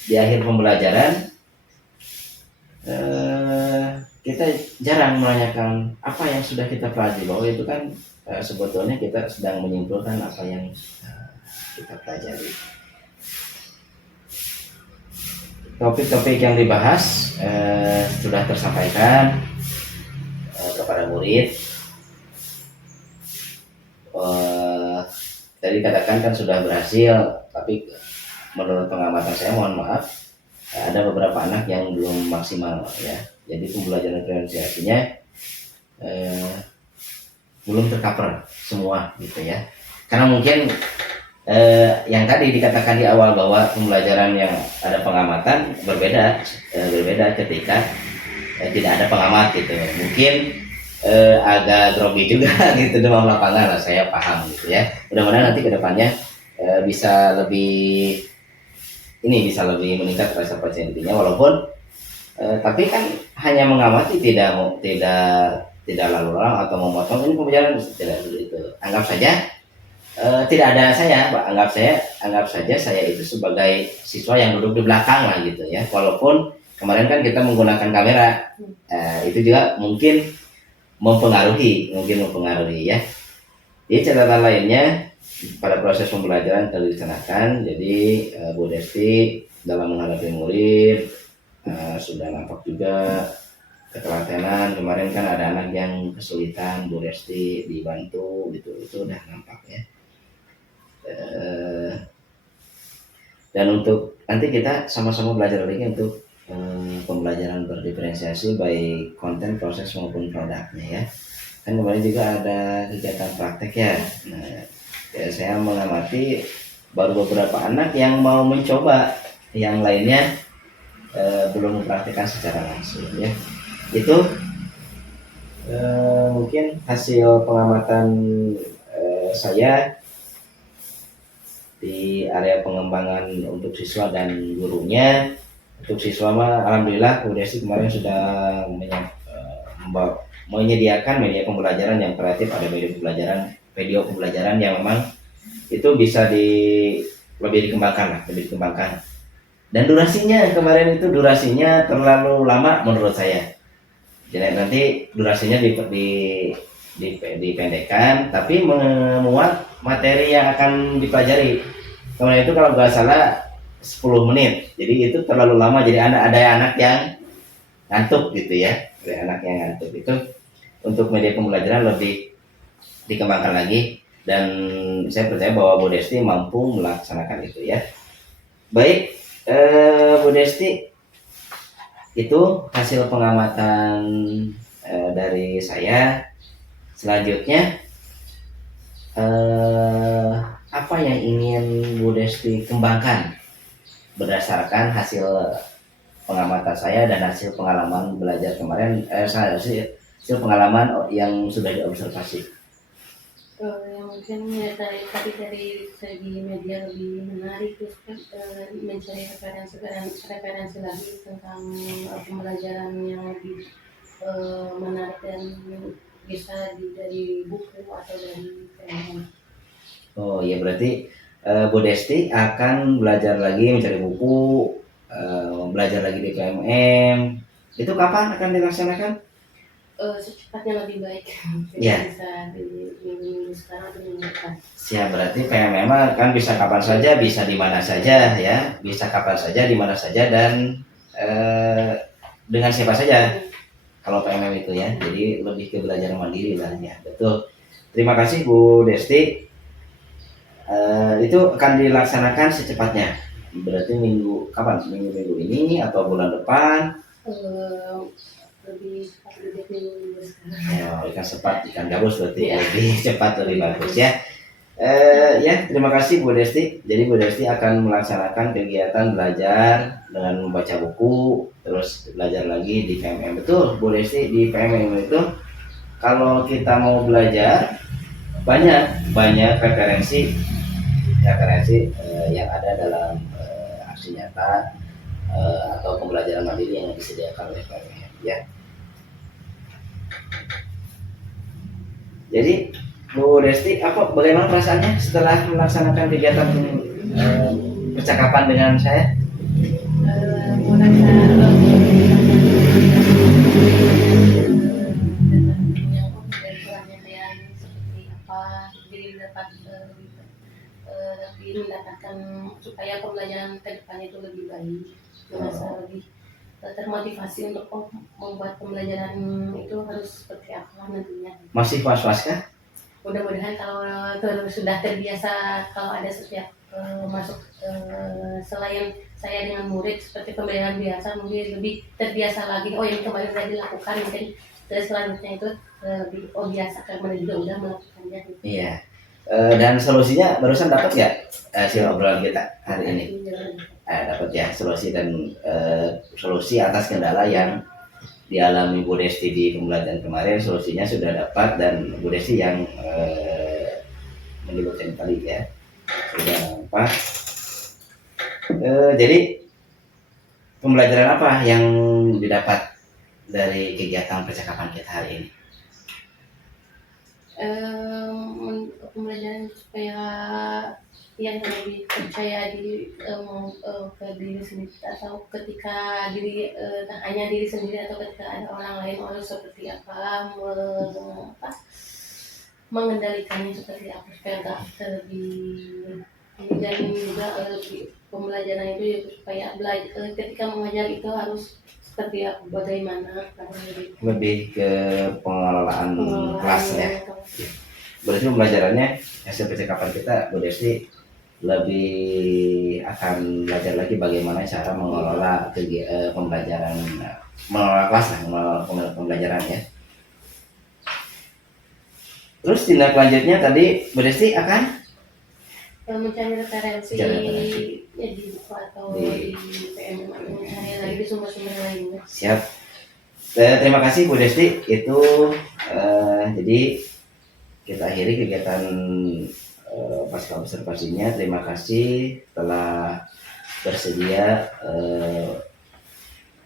di akhir pembelajaran. kita jarang menanyakan apa yang sudah kita pelajari, bahwa itu kan sebetulnya kita sedang menyimpulkan apa yang kita pelajari. Topik-topik yang dibahas sudah tersampaikan kepada murid. Tadi katakan kan sudah berhasil, tapi menurut pengamatan saya, mohon maaf, ada beberapa anak yang belum maksimal ya. Jadi pembelajaran diferensiasinya belum tercover semua gitu ya. Karena mungkin yang tadi dikatakan di awal bahwa pembelajaran yang ada pengamatan berbeda ketika tidak ada pengamat gitu. Mungkin agak grogi juga gitu demam lapangan lah, saya paham gitu ya. Mudah-mudahan nanti kedepannya bisa lebih meningkat rasa percaya dirinya, walaupun tapi kan hanya mengamati, tidak lalu lalang atau memotong ini pembelajaran, tidak itu. Anggap saja tidak ada saya, anggap saja saya itu sebagai siswa yang duduk di belakang lah gitu ya. Walaupun kemarin kan kita menggunakan kamera, itu juga mungkin mempengaruhi ya. Jadi catatan lainnya pada proses pembelajaran telah dilaksanakan. Jadi Bu Desti dalam menghadapi murid sudah nampak juga ketelatenan. Kemarin kan ada anak yang kesulitan, Bu Desti dibantu gitu, itu udah nampak ya. Dan untuk nanti kita sama-sama belajar lagi untuk pembelajaran berdiferensiasi baik konten, proses maupun produknya ya. Kan kemarin juga ada kegiatan praktek ya. Nah, saya mengamati baru beberapa anak yang mau mencoba, yang lainnya belum mempraktikkan secara langsung ya. Itu mungkin hasil pengamatan saya di area pengembangan untuk siswa dan gurunya. Untuk siswa mah alhamdulillah Bu Desi kemarin sudah menyediakan media pembelajaran yang kreatif, ada video pembelajaran yang memang itu bisa lebih dikembangkan. Dan durasinya kemarin itu terlalu lama menurut saya. Jadi nanti durasinya dipendekkan, tapi memuat materi yang akan dipelajari. Kemarin itu kalau nggak salah 10 menit, jadi itu terlalu lama. Jadi ada anak yang ngantuk gitu ya, itu untuk media pembelajaran lebih dikembangkan lagi, dan saya percaya bahwa Bu Desti mampu melaksanakan itu ya. Baik, Bu Desti, itu hasil pengamatan dari saya. Selanjutnya apa yang ingin Bu Desti kembangkan berdasarkan hasil pengamatan saya dan hasil pengalaman belajar kemarin, hasil pengalaman yang sudah diobservasi? Yang mungkin ya dari segi media lebih menarik itu kan, mencari referensi lagi tentang pembelajaran yang lebih menarik dan bisa dari buku atau dari film. Oh iya, berarti Bu Desti akan belajar lagi, mencari buku, belajar lagi di PMM. Itu kapan akan dilaksanakan? Secepatnya lebih baik. Ya. Bisa di minggu sekarang atau minggu depan. Siap, berarti PMM kan bisa kapan saja, bisa di mana saja ya, bisa kapan saja, di mana saja, dan dengan siapa saja. Kalau PMM itu ya, jadi lebih ke belajar mandiri lah ya. Betul. Terima kasih Bu Desti. Itu akan dilaksanakan secepatnya. Berarti minggu ini atau bulan depan? Lebih cepat minggu sekarang. Ya, ikan cepat, ikan gabus berarti lebih cepat, lebih bagus ya. Ya, terima kasih Bu Desti. Jadi Bu Desti akan melaksanakan kegiatan belajar dengan membaca buku, terus belajar lagi di PMM. Betul, Bu Desti, di PMM itu kalau kita mau belajar banyak referensi yang ada dalam aksi nyata atau pembelajaran mandiri yang disediakan oleh PMM ya. Jadi Bu Desti, bagaimana perasaannya setelah melaksanakan kegiatan percakapan dengan saya? Merasa yang dari kurangnya saya ini seperti apa, jadi dapat lebih mendapatkan supaya pembelajaran ke depannya itu lebih baik, merasa lebih termotivasi untuk membuat pembelajaran itu harus seperti apa nantinya. Masih was-was kah? Mudah-mudahan kalau sudah terbiasa, kalau ada setiap masuk selain saya dengan murid seperti pembelajaran biasa, mungkin lebih terbiasa lagi. Oh, yang kemarin sudah dilakukan, mungkin selanjutnya itu lebih biasa karena juga udah melakukannya. Iya. Dan solusinya barusan dapat nggak si obrolan kita hari ini? Dapat ya solusi dan solusi atas kendala yang dialami Bu Desti di pembelajaran kemarin. Solusinya sudah dapat dan Bu Desti yang menyebutkan tadi ya sudah apa? Jadi pembelajaran apa yang didapat dari kegiatan percakapan kita hari ini? Pembelajaran supaya yang lebih percaya diri ke diri sendiri, atau ketika diri hanya diri sendiri atau ketika ada orang lain harus seperti apa, mengendalikannya seperti apa supaya nggak terlebih. Dan juga pembelajaran itu ya, supaya ketika mengajar itu harus seperti apa, bagaimana Lebih ke pengelolaan kelas ya. Berarti pembelajarannya hasil percakapan kita Bu Desti lebih akan belajar lagi bagaimana cara mengelola pembelajaran, mengelola kelas lah, mengelola pembelajaran ya. Terus tindak lanjutnya tadi Bu Desti akan mencari referensi ya, di buku atau di PM, mencari lagi di sumber-sumber lainnya. Siap. Terima kasih Bu Desti. Itu jadi kita akhiri kegiatan pasca observasinya. Terima kasih telah bersedia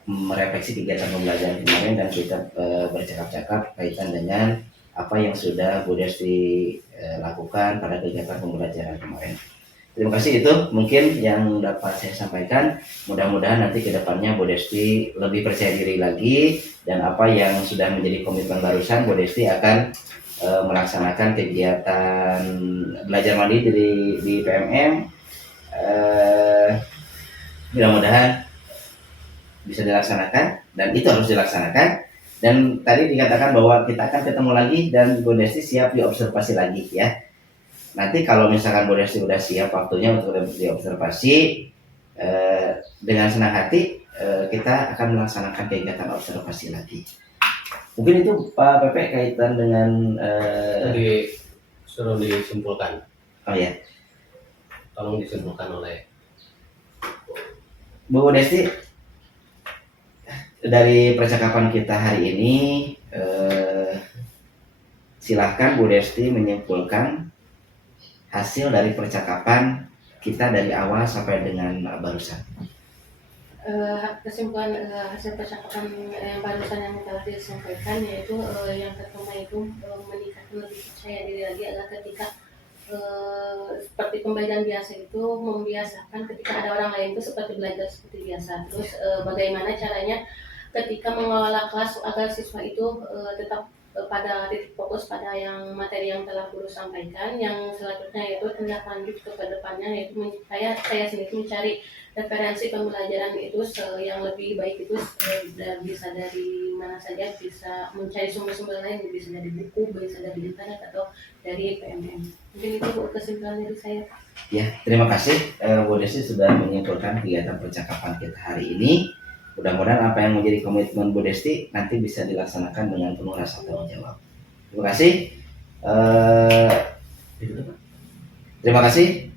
merefleksi kegiatan pembelajaran kemarin dan kita bercakap-cakap kaitan dengan apa yang sudah Bu Desti lakukan pada kegiatan pembelajaran kemarin. Terima kasih, itu mungkin yang dapat saya sampaikan. Mudah-mudahan nanti ke depannya Bu Desti lebih percaya diri lagi, dan apa yang sudah menjadi komitmen barusan, Bu Desti akan melaksanakan kegiatan belajar mandiri di PMM. Mudah-mudahan bisa dilaksanakan, dan itu harus dilaksanakan. Dan tadi dikatakan bahwa kita akan ketemu lagi dan Bu Desti siap diobservasi lagi ya. Nanti kalau misalkan Bu Desti udah siap waktunya untuk diobservasi, dengan senang hati kita akan melaksanakan kegiatan observasi lagi. Mungkin itu Pak Pepe kaitan dengan tadi suruh disimpulkan. Oh ya, Tolong disimpulkan oleh Bu Desti. Dari percakapan kita hari ini, silahkan Bu Desti menyimpulkan hasil dari percakapan kita dari awal sampai dengan barusan. Kesimpulan hasil percakapan yang barusan yang telah disampaikan, yaitu yang pertama itu meningkatkan lebih percaya diri lagi adalah ketika seperti pembelajaran biasa itu membiasakan ketika ada orang lain itu seperti belajar seperti biasa. Terus bagaimana caranya ketika mengelola kelas agar siswa itu tetap pada titik fokus pada yang materi yang telah guru sampaikan. Yang selanjutnya yaitu tindak lanjut ke depannya, yaitu saya sendiri mencari referensi pembelajaran itu yang lebih baik itu bisa dari mana saja, bisa mencari sumber-sumber lain, bisa dari buku, bisa dari internet atau dari PMM. Mungkin itu kesimpulan dari saya. Ya, terima kasih Bu Desti sudah menyimpulkan kegiatan percakapan kita hari ini. Mudah-mudahan apa yang menjadi komitmen Bu Desti nanti bisa dilaksanakan dengan penuh rasa tanggung jawab. Terima kasih. Terima kasih.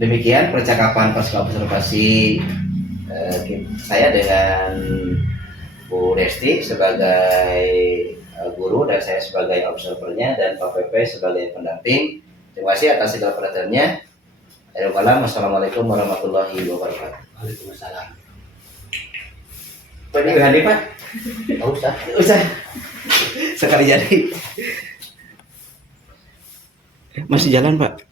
Demikian percakapan pasca observasi saya dengan Bu Desti sebagai guru dan saya sebagai observernya, dan Pak Pepe sebagai pendamping. Terima kasih atas segala perhatiannya. Wassalamualaikum warahmatullahi wabarakatuh. Waalaikumsalam. Pak ini hadir Pak? Usah. Sekali jadi. Masih jalan Pak?